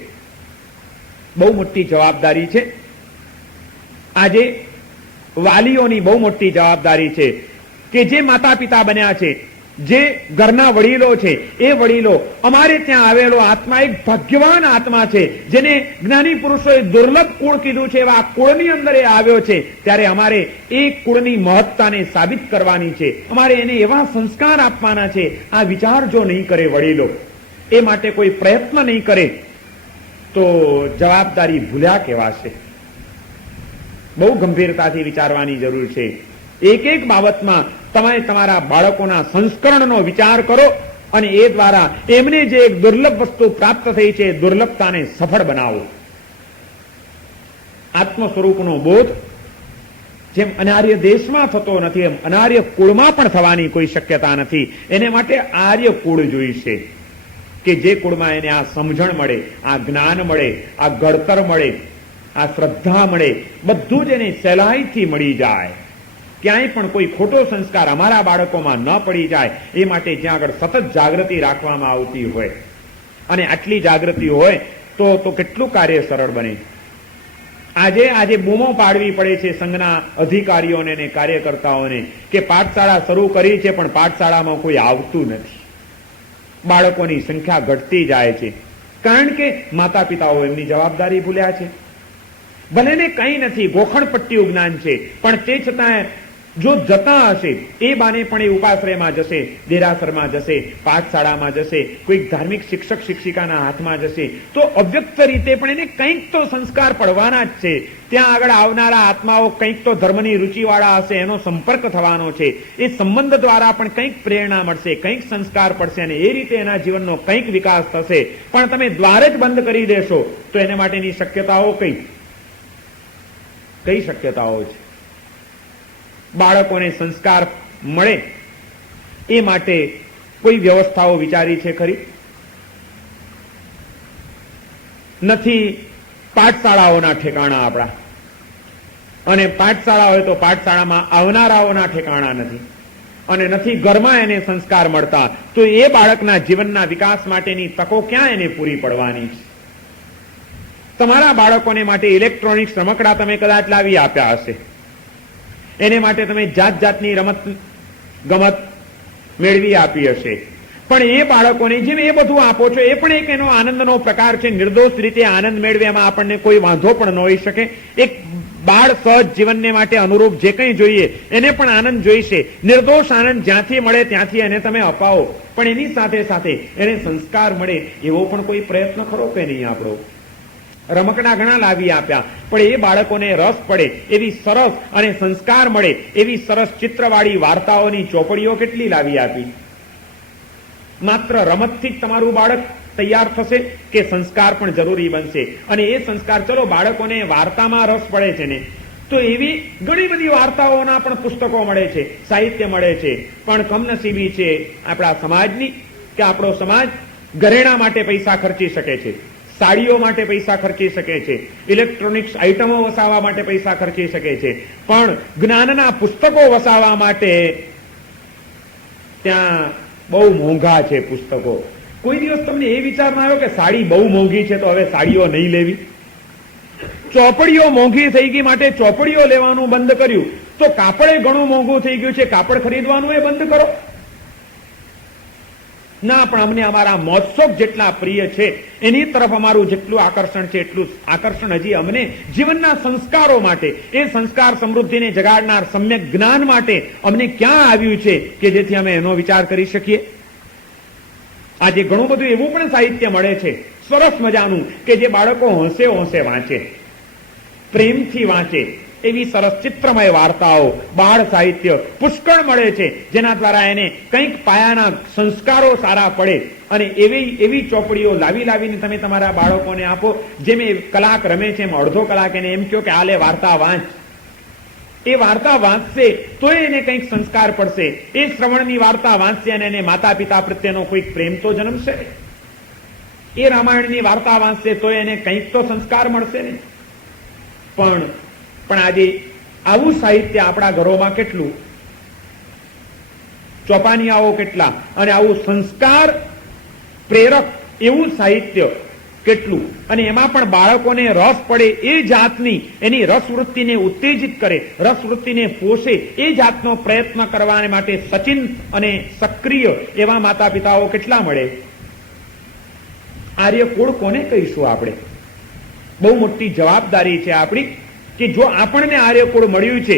બહુ મોટી જવાબદારી છે. આજે વાલીઓની બહુ મોટી જવાબદારી છે કે જે માતા પિતા બન્યા છે, જે ઘરના વડીલો છે, એ વડીલો અમારે ત્યાં આવેલો આત્મા એક ભાગ્યવાન આત્મા છે, જેને જ્ઞાની પુરુષોએ દુર્લભ કુળ કીધું છે, એવા કુળની અંદર એ આવ્યો છે. ત્યારે અમારે એ કુળની મહત્તાને સાબિત કરવાની છે, અમારે એને એવા સંસ્કાર આપવાના છે. આ વિચાર જો નહીં કરે વડીલો, એ માટે કોઈ પ્રયત્ન નહીં કરે, તો જવાબદારી ભૂલ્યા કહેવાશે. બહુ ગંભીરતાથી વિચારવાની જરૂર છે. એક એક બાબતમાં તમે તમારા બાળકોના સંસ્કરણનો વિચાર કરો અને એ દ્વારા એમને જે એક દુર્લભ વસ્તુ પ્રાપ્ત થઈ છે એ દુર્લભતાને સફળ બનાવો. આત્મ સ્વરૂપનો બોધ જેમ અનાર્ય દેશમાં થતો નથી, એમ અનાર્ય કુળમાં પણ થવાની કોઈ શક્યતા નથી. એને માટે આર્ય કુળ જોઈશે કે જે કુળમાં એને આ સમજણ મળે, આ જ્ઞાન મળે, આ ઘડતર મળે, આ શ્રદ્ધા મળે, બધું જ એને સહેલાઈથી મળી જાય. ક્યાંય પણ કોઈ ખોટો સંસ્કાર અમારા બાળકોમાં ન પડી જાય એ માટે જ્યાં આગળ સતત જાગૃતિ રાખવામાં આવતી હોય, અને આટલી જાગૃતિ હોય તો કેટલું કાર્ય સરળ બને. આજે બૂમો પાડવી પડે છે સંઘના અધિકારીઓને ને કાર્યકર્તાઓને કે પાઠશાળા શરૂ કરી છે પણ પાઠશાળામાં કોઈ આવતું નથી. બાળકોની સંખ્યા ઘટતી જાય છે કારણ કે માતા પિતાઓ એમની જવાબદારી ભૂલ્યા છે. ભલે ને કંઈ નથી, ગોખણપટ્ટીયું જ્ઞાન છે, પણ તે છતાં જો જતા હશે એ બાને પણ એ ઉપાશ્રયમાં જશે, દેરાસરમાં જશે, પાઠશાળામાં જશે, કોઈક ધાર્મિક શિક્ષક શિક્ષિકાના હાથમાં જશે, તો અવ્યક્ત રીતે પણ એને કંઈક તો સંસ્કાર પડવાના જ છે. ત્યાં આગળ આવનારા આત્માઓ કંઈક તો ધર્મની રુચિવાળા હશે, એનો સંપર્ક થવાનો છે. એ સંબંધ દ્વારા પણ કંઈક પ્રેરણા મળશે, કંઈક સંસ્કાર પડશે અને એ રીતે એના જીવનનો કંઈક વિકાસ થશે. પણ તમે દ્વાર જ બંધ કરી દેશો તો એને માટેની શક્યતાઓ કઈ શક્યતાઓ છે? બાળકોને સંસ્કાર મળે એ માટે કોઈ વ્યવસ્થાઓ વિચારી છે ખરી? નથી. પાઠશાળાઓના ઠેકાણા આપણા, અને પાઠશાળા હોય તો પાઠશાળામાં આવનારાઓના ઠેકાણા નથી, અને નથી ઘરમાં એને સંસ્કાર મળતા, તો એ બાળકના જીવનના વિકાસ માટેની તકો ક્યાં એને પૂરી પડવાની છે? તમારા બાળકોને માટે ઇલેક્ટ્રોનિક્સ રમકડા તમે કદાચ લાવી આપ્યા હશે, એને માટે તમે જાત જાતની રમત ગમત મેળવી આપી હશે, પણ એ બાળકોને જેમ એ બધું આપો છો એ પણ એક એનો આનંદનો પ્રકાર છે. નિર્દોષ રીતે આનંદ મેળવે એમાં આપણને કોઈ વાંધો પણ ન હોઈ શકે. એક બાળ સહજ જીવનને માટે અનુરૂપ જે કંઈ જોઈએ એને પણ આનંદ જોઈશે. નિર્દોષ આનંદ જ્યાંથી મળે ત્યાંથી એને તમે અપાવો, પણ એની સાથે સાથે એને સંસ્કાર મળે એવો પણ કોઈ પ્રયત્ન ખરો કે નહીં આપણો? રમકડા ઘણા લાવી આપ્યા, પણ એ બાળકોને રસ પડે એવી સરસ અને સંસ્કાર મળે એવી સરસ ચિત્રવાળી વાર્તાઓની ચોપડીઓ કેટલી લાવી આપી? માત્ર રમતથી જ તમારું બાળક તૈયાર થશે કે સંસ્કાર પણ જરૂરી બનશે? અને એ સંસ્કાર, ચલો બાળકોને વાર્તામાં રસ પડે છે ને, તો એવી ઘણી બધી વાર્તાઓના પણ પુસ્તકો મળે છે, સાહિત્ય મળે છે, પણ કમનસીબી છે આપણા સમાજની કે આપણો સમાજ ઘરેણા માટે પૈસા ખર્ચી શકે છે, સાડીઓ માટે પૈસા ખર્ચી શકે છે, ઇલેક્ટ્રોનિક્સ આઇટમો વસાવવા માટે પૈસા ખર્ચી શકે છે, પણ જ્ઞાનના પુસ્તકો વસાવવા માટે ત્યાં બહુ મોંઘા છે પુસ્તકો. કોઈ દિવસ તમને એ વિચાર ના આવ્યો કે સાડી બહુ મોંઘી છે તો હવે સાડીઓ નહીં લેવી? ચોપડીઓ મોંઘી થઈ ગઈ માટે ચોપડીઓ લેવાનું બંધ કર્યું, તો કાપડે ઘણું મોંઘું થઈ ગયું છે, કાપડ ખરીદવાનું એ બંધ કરો ના. પણ અમને અમારા મહોત્સવ જેટલા પ્રિય છે એની તરફ અમારું જેટલું આકર્ષણ છે એટલું આકર્ષણ હજી અમને જીવનના સંસ્કારો માટે, એ સંસ્કાર સમૃદ્ધિને જગાડનાર સમ્યક જ્ઞાન માટે અમને ક્યાં આવ્યું છે કે જેથી અમે એનો વિચાર કરી શકીએ? આજે ઘણું બધું એવું પણ સાહિત્ય મળે છે સરસ મજાનું કે જે બાળકો હોંશે હોંશે વાંચે, પ્રેમથી વાંચે, એવી સરસ ચિત્રમય વાર્તાઓ, બાળ સાહિત્ય પુષ્કળ મળે છે, જેના દ્વારા એને કંઈક પાયાના સંસ્કારો સારા પડે. અને એવી ચોપડીઓ લાવીને તમે તમારા બાળકોને આપો. જેમ એ કલાક રમે છે એમ અડધો કલાક એને એમ કહો કે આલે વાર્તા વાંચ. એ વાર્તા વાંચશે તો એને કંઈક સંસ્કાર પડશે. એ શ્રવણની વાર્તા વાંચશે અને એને માતા પિતા પ્રત્યેનો કોઈક પ્રેમ તો જન્મશે. એ રામાયણની વાર્તા વાંચશે તો એને કંઈક તો સંસ્કાર મળશે ને. પણ આજે આવું સાહિત્ય આપણા ઘરોમાં કેટલું, ચોપાનિયાઓ કેટલા, અને આવું સંસ્કાર પ્રેરક એવું સાહિત્ય કેટલું, અને એમાં પણ બાળકોને રસ પડે એ જાતની એની રસવૃત્તિને ઉત્તેજિત કરે, રસવૃત્તિને પોષે એ જાતનો પ્રયત્ન કરવા માટે સચિન અને સક્રિય એવા માતા પિતાઓ કેટલા મળે. આર્યકુળ કોને કહીશું આપણે? બહુ મોટી જવાબદારી છે આપણી કે જો આપણને આર્યકુળ મળ્યું છે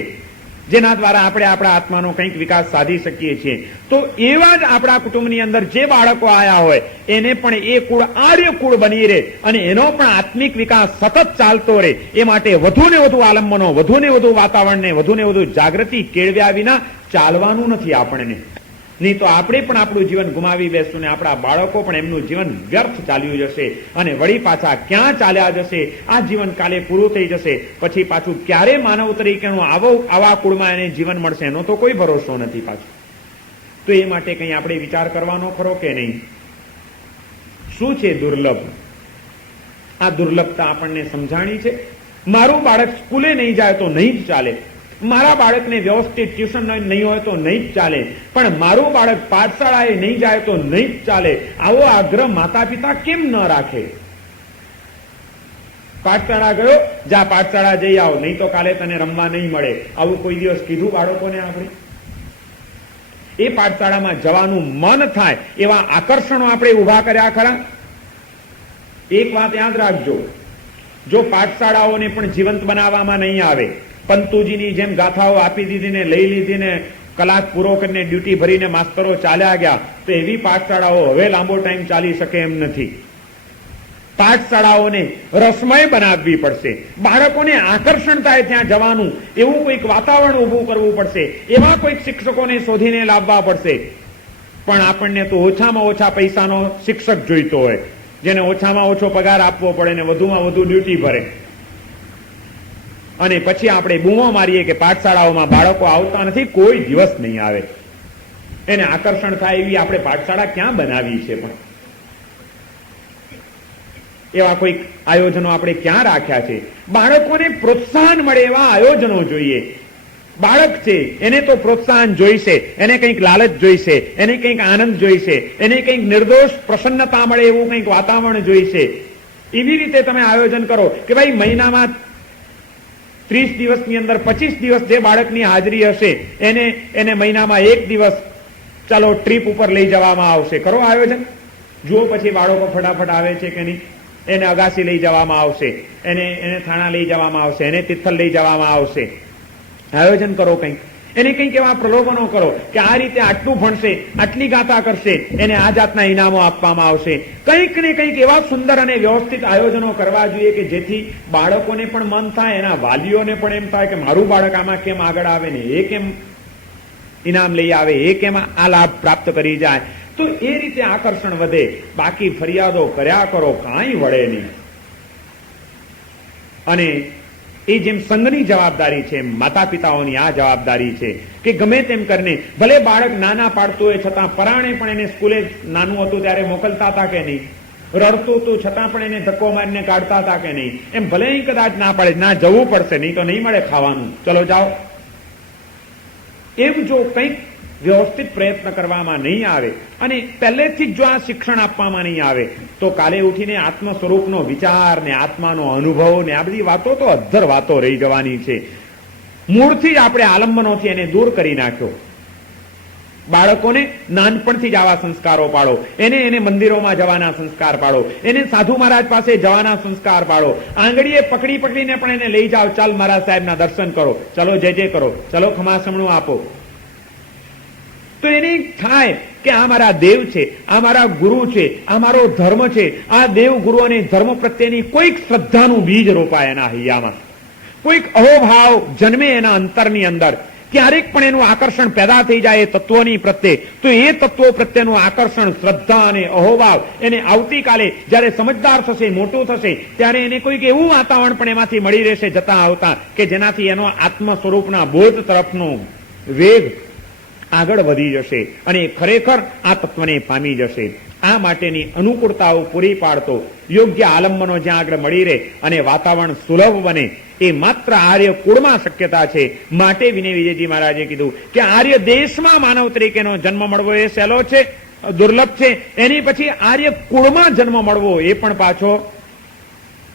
જેના દ્વારા આપણે આપણા આત્માનો કંઈક વિકાસ સાધી શકીએ છીએ, તો એવા જ આપણા કુટુંબની અંદર જે બાળકો આયા હોય એને પણ એ કુળ આર્યકુળ બની રહે અને એનો પણ આત્મિક વિકાસ સતત ચાલતો રહે. એ માટે વધુ ને વધુ આલંબનો, વધુ ને વધુ વાતાવરણને, વધુ ને વધુ જાગૃતિ કેળવ્યા વિના ચાલવાનું નથી આપણને. નહીં તો આપણે પણ આપણું જીવન ગુમાવી બેસશું ને આપણા બાળકો પણ એમનું જીવન વ્યર્થ ચાલ્યું જશે અને વળી પાછા ક્યાં ચાલ્યા જશે. આ જીવન કાલે પૂરું થઈ જશે, પછી પાછું ક્યારે માનવ તરીકેનું આવા કુળમાં એને જીવન મળશે એનો તો કોઈ ભરોસો નથી પાછું. તો એ માટે કંઈ આપણે વિચાર કરવાનો ખરો કે નહીં? શું છે દુર્લભ? આ દુર્લભતા આપણને સમજાણી છે. મારું બાળક સ્કૂલે નહીં જાય તો નહીં જ ચાલે, મારા બાળકને વ્યવસ્થિત ટ્યુશન નહીં હોય તો નહીં જ ચાલે, પણ મારું બાળક પાઠશાળાએ નહીં જાય તો નહીં જ ચાલે. આવો આગ્રહ માતા પિતા કેમ ન રાખે? પાઠશાળા ગયો, જા પાઠશાળા જઈ આવો, નહીં તો કાલે તને રમવા નહીં મળે. આવું કોઈ દિવસ કીધું બાળકોને આપણે? એ પાઠશાળામાં જવાનું મન થાય એવા આકર્ષણો આપણે ઉભા કર્યા ખરા? એક વાત યાદ રાખજો, જો પાઠશાળાઓને પણ જીવંત બનાવવામાં નહીં આવે, પંતુજીની જેમ ગાથાઓ આપી દીધી ને લઈ લીધી ને કલાક પૂરો કરીને ડ્યુટી ભરીને માસ્તરો ચાલ્યા ગયા, તો એવી પાઠશાળાઓ હવે લાંબો ટાઈમ ચાલી શકે એમ નથી. પાઠશાળાઓને રસમય બનાવવી પડશે, બાળકોને આકર્ષણ થાય ત્યાં જવાનું એવું કોઈક વાતાવરણ ઊભું કરવું પડશે, એવા કોઈક શિક્ષકોને શોધીને લાવવા પડશે. પણ આપણને તો ઓછામાં ઓછા પૈસાનો શિક્ષક જોઈતો હોય, જેને ઓછામાં ઓછો પગાર આપવો પડે ને વધુમાં વધુ ડ્યુટી ભરે, અને પછી આપણે બૂમો મારીએ કે પાઠશાળાઓમાં બાળકો આવતા નથી, કોઈ દિવસ નહીં આવે. એને આકર્ષણ થાય એવી આપણે પાઠશાળા ક્યાં બનાવી છે? પણ એવા કોઈક આયોજનો આપણે ક્યાં રાખ્યા છે? બાળકોને પ્રોત્સાહન મળે એવા આયોજનો જોઈએ. બાળક છે એને તો પ્રોત્સાહન જોઈશે, એને કંઈક લાલચ જોઈશે, એને કંઈક આનંદ જોઈશે, એને કંઈક નિર્દોષ પ્રસન્નતા મળે એવું કંઈક વાતાવરણ જોઈશે. એવી રીતે તમે આયોજન કરો કે ભાઈ મહિનામાં 30 દિવસની અંદર 25 દિવસ જે બાળકની હાજરી હશે એને મહિનામાં 1 દિવસ ચાલો ટ્રીપ ઉપર લઈ જવામાં આવશે. કરો આયોજન. જુઓ પછી બાળકો ફટાફટ આવે છે કે નહીં. એને અગાસી લઈ જવામાં આવશે, એને થાણા લઈ જવામાં આવશે, એને તિથલ લઈ જવામાં આવશે. આયોજન કરો કંઈક. એને કંઈક એવા પ્રલોભનો કરો કે આ રીતે આટલું ભણશે, આટલી ગાથા કરશે, એને આ જાતના ઇનામો આપવામાં આવશે. કંઈક ને કંઈક એવા સુંદર અને વ્યવસ્થિત આયોજનો કરવા જોઈએ કે જેથી બાળકોને પણ મન થાય, એના વાલીઓને પણ એમ થાય કે મારું બાળક આમાં કેમ આગળ આવે ને એ કેમ ઇનામ લઈ આવે, એ કેમ આ લાભ પ્રાપ્ત કરી જાય. તો એ રીતે આકર્ષણ વધે. બાકી ફરિયાદો કર્યા કરો, કાંઈ વળે નહીં. અને એ જેમ સંઘની જવાબદારી છે, માતા પિતાઓની આ જવાબદારી છે કે ગમે તેમ કરીને ભલે બાળક નાના પાડતું હોય છતાં પરાણે પણ એને સ્કૂલે નાનું હતું ત્યારે મોકલતા હતા કે નહીં, રડતું હતું છતાં પણ એને ધક્કો મારીને કાઢતા હતા કે નહીં. એમ ભલે કદાચ ના પાડે, ના જવું પડશે, નહીં તો નહીં મળે ખાવાનું, ચલો જાઓ. એમ જો કંઈક વ્યવસ્થિત પ્રયત્ન કરવામાં નહીં આવે અને પહેલેથી જ જો આ શિક્ષણ આપવામાં નહીં આવે તો કાલે ઉઠીને આત્મ સ્વરૂપનો વિચાર ને આત્માનો અનુભવ ને આ બધી વાતો તો અધ્ધર વાતો રહી જવાની છે. મૂળથી જ આપણે આલંબનોથી એને દૂર કરી નાખ્યો. બાળકોને નાનપણથી જ આવા સંસ્કારો પાડો, એને મંદિરોમાં જવાના સંસ્કાર પાડો, એને સાધુ મહારાજ પાસે જવાના સંસ્કાર પાડો. આંગળીએ પકડીને પણ એને લઈ જાઓ, ચાલ મહારાજ સાહેબના દર્શન કરો, ચલો જય કરો, ચલો ખમાસમણું આપો. તો એને થાય કે આ મારા દેવ છે, આ મારા ગુરુ છે, આ મારો ધર્મ છે. આ દેવ ગુરુ અને ધર્મ પ્રત્યેની કોઈક શ્રદ્ધાનું બીજ રોપાય એના હૈયામાં. કોઈક અહોભાવ જન્મે એના અંતરની અંદર, ક્યારેક પણ એનું આકર્ષણ પેદા થઈ જાય એ તત્વોની પ્રત્યે, તો એ તત્વો પ્રત્યેનું આકર્ષણ, શ્રદ્ધા અને અહોભાવ એને આવતીકાલે જ્યારે સમજદાર થશે, મોટું થશે, ત્યારે એને કોઈક એવું વાતાવરણ પણ એમાંથી મળી રહેશે જતા આવતા કે જેનાથી એનો આત્મ સ્વરૂપના બોધ તરફનો વેગ આગળ વધી જશે અને ખરેખર આ તત્વને પામી જશે. આ માટેની અનુકૂળતાઓ પૂરી પાડતો યોગ્ય આલંબનો જ્યાં આગળ મળી રહે અને વાતાવરણ સુલભ બને એ માત્ર આર્ય કુળમાં શક્યતા છે. માટે વિનય વિજયજી મહારાજે કીધું કે આર્ય દેશમાં માનવ તરીકેનો જન્મ મળવો એ સહેલો છે, દુર્લભ છે. એની પછી આર્ય કુળમાં જન્મ મળવો એ પણ પાછો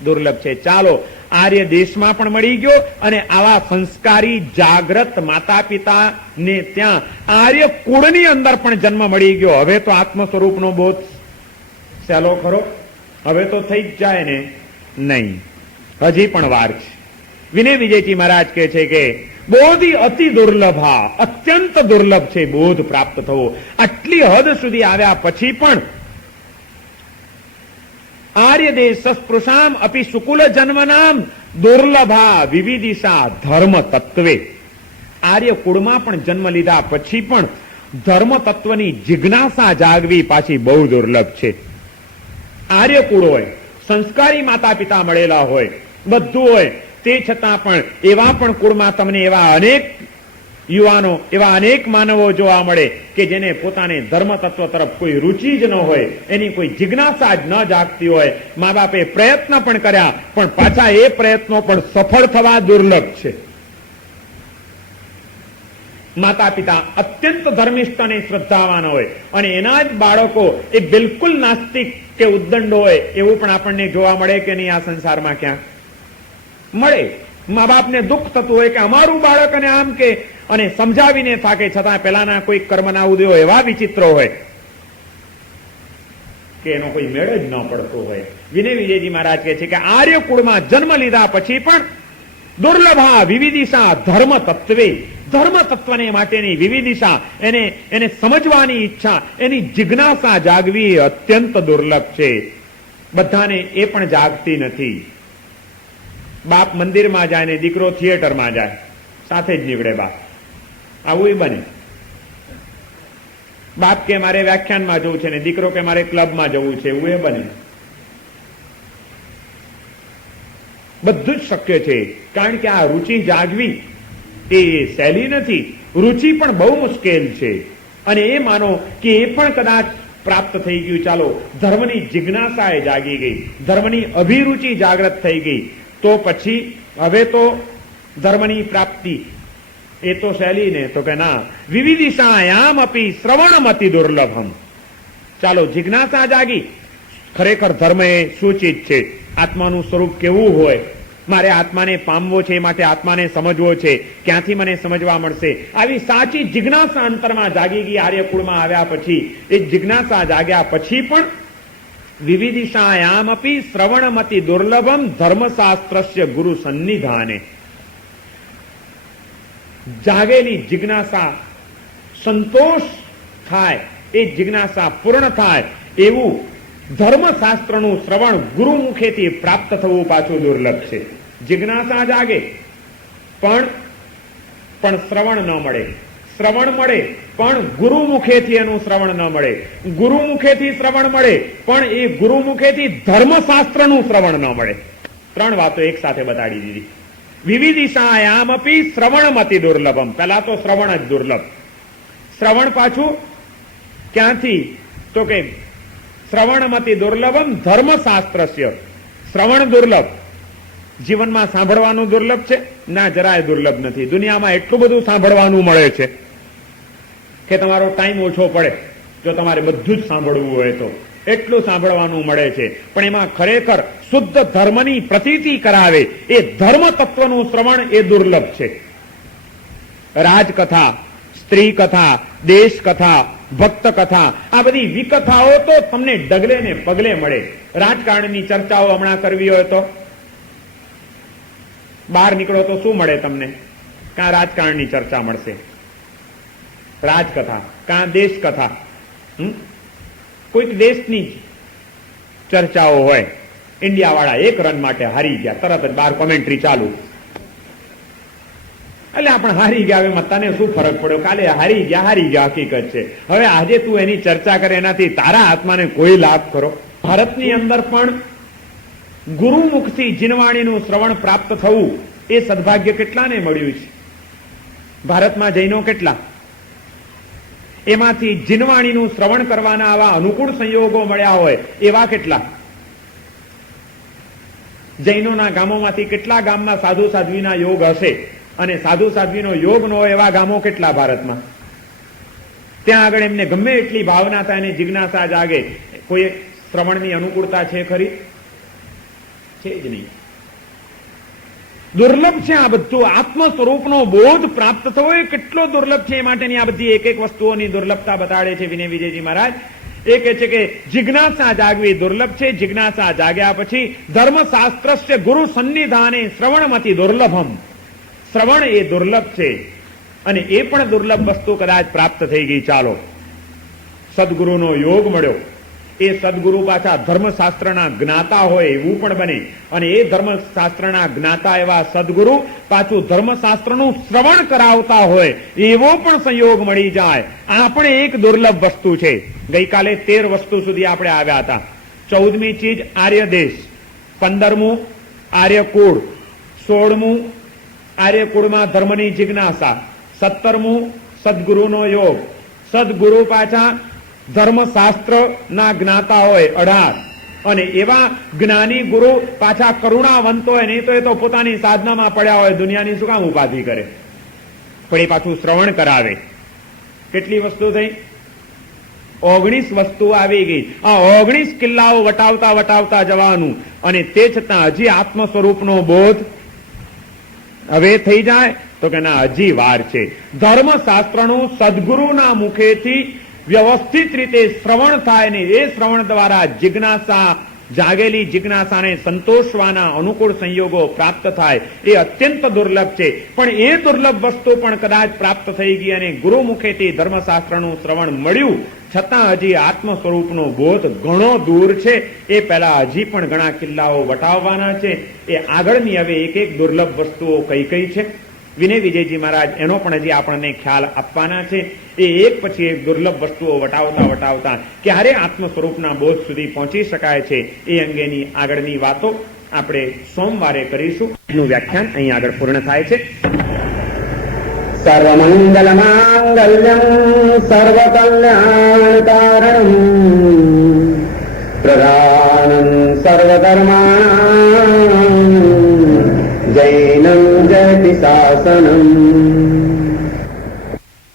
દુર્લભ છે. ચાલો, આર્ય દેશમાં પણ મળી ગયો અને આવા સંસ્કારી જાગ્રત માતા પિતા ને ત્યાં આર્ય કુળની અંદર પણ જન્મ મળી ગયો. હવે તો આત્મ સ્વરૂપનો બોધ સહેલો ખરો? હવે તો થઈ જ જાય ને? નહીં, હજી પણ વાર છે. વિનય વિજયજી મહારાજ કહે છે કે બોધી અતિ દુર્લભા, અત્યંત દુર્લભ છે બોધ પ્રાપ્ત થવો. આટલી હદ સુધી આવ્યા પછી પણ આર્ય દેશ સ્પૃશામ અપી સુકુલ જન્મનામ દુર્લભા વિવિદિશા ધર્મ તત્વે. આર્ય કુળમાં પણ જન્મ લીધા પછી પણ ધર્મ તત્વની જિજ્ઞાસા જાગવી પાછી બહુ દુર્લભ છે. આર્ય કુળ હોય, સંસ્કારી માતા પિતા મળેલા હોય, બધું હોય, તે છતાં પણ એવા પણ કુળમાં તમને એવા અનેક યુવાનો, એવા અનેક માનવો જોવા મળે કે જેને પોતાને ધર્મ તત્વ તરફ કોઈ રુચિ જ ન હોય, એની કોઈ જિજ્ઞાસા જ ન જાગતી હોય. મા બાપે પ્રયત્ન પણ કર્યા પણ પાછા એ પ્રયત્નો પણ સફળ થવા દુર્લભ છે. માતા પિતા અત્યંત ધર્મિષ્ઠ અને શ્રદ્ધાવાન હોય અને એના જ બાળકો એ બિલકુલ નાસ્તિક કે ઉદ્દંડ હોય, એવું પણ આપણને જોવા મળે કે નહીં? આ સંસારમાં ક્યાં મળે? મા બાપને દુઃખ થતું હોય કે અમારું બાળક અને આમ કે, અને સમજાવીને થાકે છતાં પેલાના કોઈ કર્મના ઉદયો એવા વિચિત્રો હોય કે એનો કોઈ મેળ જ ન પડતો હોય. વિનય વિજયજી મહારાજ કહે છે કે આર્ય કુળમાં જન્મ લીધા પછી પણ દુર્લભા વિવિદિશા ધર્મ તત્વે, ધર્મ તત્વને માટેની વિવિદિશા, એને સમજવાની ઈચ્છા, એની જિજ્ઞાસા જાગવી અત્યંત દુર્લભ છે. બધાને એ પણ જાગતી નથી. બાપ મંદિરમાં જાય ને દીકરો થિયેટરમાં જાય, સાથે જ નીકળે બાપ. આવું બને. બાપ કે મારે વ્યાખ્યાનમાં જવું છે ને દીકરો કે મારે ક્લબમાં જવું છે, એવું બને. બધું જ શક્ય છે. કારણ કે આ રુચિ જાગવી એ સહેલી નથી. રુચિ પણ બહુ મુશ્કેલ છે. અને એ માનો કે એ પણ કદાચ પ્રાપ્ત થઈ ગયું, ચાલો ધર્મની જિજ્ઞાસા એ જાગી ગઈ, ધર્મની અભિરુચિ જાગૃત થઈ ગઈ, તો પછી હવે તો ધર્મની પ્રાપ્તિ એ તો સહેલી ને? તો કે ના, વિવિદિશાયામ અપી શ્રવણમતિ દુર્લભમ. ચાલો, જિજ્ઞાસા જાગી, ખરેખર ધર્મ એ શું ચીજ છે, આત્માનું સ્વરૂપ કેવું હોય, મારે આત્માને પામવો છે, માટે આત્માને સમજવો છે, ક્યાંથી મને સમજવા મળશે? આવી સાચી જિજ્ઞાસા અંતરમાં જાગી ગઈ. આર્યકુળમાં આવ્યા પછી એ જિજ્ઞાસા જાગ્યા પછી પણ વિવિદિશાયામપી શ્રવણમતિ દુર્લભમ ધર્મશાસ્ત્રસ્ય ગુરુ સન્નિધાને. જાગેલી જિજ્ઞાસા સંતોષ થાય, એ જિજ્ઞાસા પૂર્ણ થાય એવું ધર્મશાસ્ત્રનું શ્રવણ ગુરુ મુખેથી પ્રાપ્ત થવું પાછું દુર્લભ છે. જિજ્ઞાસા જાગે પણ શ્રવણ ન મળે, શ્રવણ મળે પણ ગુરુ મુખેથી એનું શ્રવણ ન મળે, ગુરુ મુખેથી શ્રવણ મળે પણ એ ગુરુ મુખેથી ધર્મશાસ્ત્રનું શ્રવણ ન મળે. ત્રણ વાતો એક સાથે બતાડી દીધી. વિવિદિશાયામપી શ્રવણમતિ દુર્લભમ. પહેલા તો શ્રવણ જ દુર્લભ. શ્રવણ પાછું ક્યાંથી? તો કે શ્રવણમતિ દુર્લભમ ધર્મશાસ્ત્રસ્ય. શ્રવણ દુર્લભ. જીવનમાં સાંભળવાનું દુર્લભ છે? ના, જરાય દુર્લભ નથી. દુનિયામાં એટલું બધું સાંભળવાનું મળે છે કે તમારો ટાઈમ ઓછો પડે જો તમારે બધું જ સાંભળવું હોય તો. એટલું સાંભળવાનું મળે છે, પણ એમાં ખરેખર શુદ્ધ ધર્મની પ્રતીતિ કરાવે એ ધર્મ તત્વનું શ્રવણ એ દુર્લભ છે. રાજકથા, સ્ત્રી કથા, દેશ કથા, ભક્ત કથા, આ બધી વિકથાઓ તો તમને ડગલે ને પગલે મળે. રાજકારણની ચર્ચાઓ હમણાં કરવી હોય તો બહાર નીકળો તો શું મળે તમને? કાં રાજકારણની ચર્ચા મળશે, રાજકથા, કાં દેશ કથા, કોઈક દેશની ચર્ચાઓ હોય. ઇન્ડિયા વાળા 1 રન માટે હારી ગયા, તરત જ બહાર કોમેન્ટ્રી ચાલુ. એટલે આપણે હારી ગયા, હવે તને શું ફરક પડ્યો, કાલે હારી ગયા હકીકત છે. હવે આજે તું એની ચર્ચા કરે, એનાથી તારા આત્માને કોઈ લાભ ખરો? ભારતની અંદર પણ ગુરુમુખથી જીનવાણીનું શ્રવણ પ્રાપ્ત થવું એ સદભાગ્ય કેટલાને મળ્યું છે? ભારતમાં જૈનો કેટલા? એમાંથી જીનવાણીનું શ્રવણ કરવાના આવા અનુકૂળ સંયોગો મળ્યા હોય એવા કેટલા? જૈનોના ગામોમાંથી કેટલા ગામમાં સાધુ સાધ્વીના યોગ હશે, અને સાધુ સાધ્વીનો યોગ ન હોય એવા ગામો કેટલા ભારતમાં? ત્યાં આગળ એમને ગમે એટલી ભાવના થાય અને જિજ્ઞાસા જાગે, કોઈ શ્રવણની અનુકૂળતા છે ખરી? છે જ નહીં. દુર્લભ છે આ બધું. આત્મ સ્વરૂપનો બોધ પ્રાપ્ત થવો એ કેટલો દુર્લભ છે, એ માટેની આ બધી એક એક વસ્તુઓની દુર્લભતા બતાડે છે વિનય વિજયજી મહારાજ. એ કહે છે કે જિજ્ઞાસા જાગવી દુર્લભ છે. જિજ્ઞાસા જાગ્યા પછી ધર્મશાસ્ત્રસ્ય ગુરુ સન્નિધાને શ્રવણમતી દુર્લભમ. શ્રવણ એ દુર્લભ છે, અને એ પણ દુર્લભ વસ્તુ કદાચ પ્રાપ્ત થઈ ગઈ. ચાલો, સદગુરુનો યોગ મળ્યો, એ સદગુરુ પાછા ધર્મશાસ્ત્રના જ્ઞાતા હોય એવું પણ બને, અને એ ધર્મશાસ્ત્રના જ્ઞાતા એવા સદગુરુ પાછું ધર્મશાસ્ત્રનું શ્રવણ કરાવતા હોય એવો પણ સંયોગ મળી જાય. આ પણ એક દુર્લભ વસ્તુ છે. ગઈકાલે 13 વસ્તુ સુધી આપણે આવ્યા હતા. 14મી ચીજ આર્ય દેશ, 15મું આર્યકુળ, 16મું આર્યકુળમાં ધર્મની જિજ્ઞાસા, 17મું સદગુરુનો યોગ, સદગુરુ પાછા ધર્મશાસ્ત્ર ના જ્ઞાતા હોય 18, અને એવા જ્ઞાની ગુરુ પાછા કરુણાવંત હોય. નહીં તો એ તો પોતાની સાધનામાં પડ્યા હોય, દુનિયાની શું કામ ઉપાધિ કરે, પણ એ પાછું શ્રવણ કરાવે. કેટલી વસ્તુ થઈ? 19 વસ્તુ આવી ગઈ. આ 19 કિલ્લાઓ વટાવતા વટાવતા જવાનું, અને તે છતાં હજી આત્મ સ્વરૂપનો બોધ હવે થઈ જાય તો કે ના, હજી વાર છે. ધર્મશાસ્ત્રનું સદગુરુના મુખેથી વ્યવસ્થિત રીતે શ્રવણ થાય ને એ શ્રવણ દ્વારા જિજ્ઞાસા, જાગેલી જિજ્ઞાસાને સંતોષવાના અનુકૂળ સંયોગો પ્રાપ્ત થાય એ અત્યંત દુર્લભ છે. પણ એ દુર્લભ વસ્તુ પણ કદાચ પ્રાપ્ત થઈ ગઈ અને ગુરુ મુખેથી ધર્મશાસ્ત્રનું શ્રવણ મળ્યું, છતાં હજી આત્મ સ્વરૂપનો બોધ ઘણો દૂર છે. એ પહેલા હજી પણ ઘણા કિલ્લાઓ વટાવવાના છે. એ આગળની હવે એક એક દુર્લભ વસ્તુઓ કઈ કઈ છે, વિનય વિજયજી મહારાજ એનો પણ હજી આપણને ખ્યાલ આપવાના છે. એ એક પછી એક દુર્લભ વસ્તુઓ વટાવતા વટાવતા ક્યારે આત્મ સ્વરૂપના બોધ સુધી પહોંચી શકાય છે એ અંગેની આગળની વાતો આપણે સોમવારે કરીશું. એનું વ્યાખ્યાન અહીં આગળ પૂર્ણ થાય છે. સર્વમંગલ માંગલ્યમ સર્વકલ્યાણકારણમ પ્રધાનમ સર્વધર્માણામ જૈનમ જયતિ શાસનમ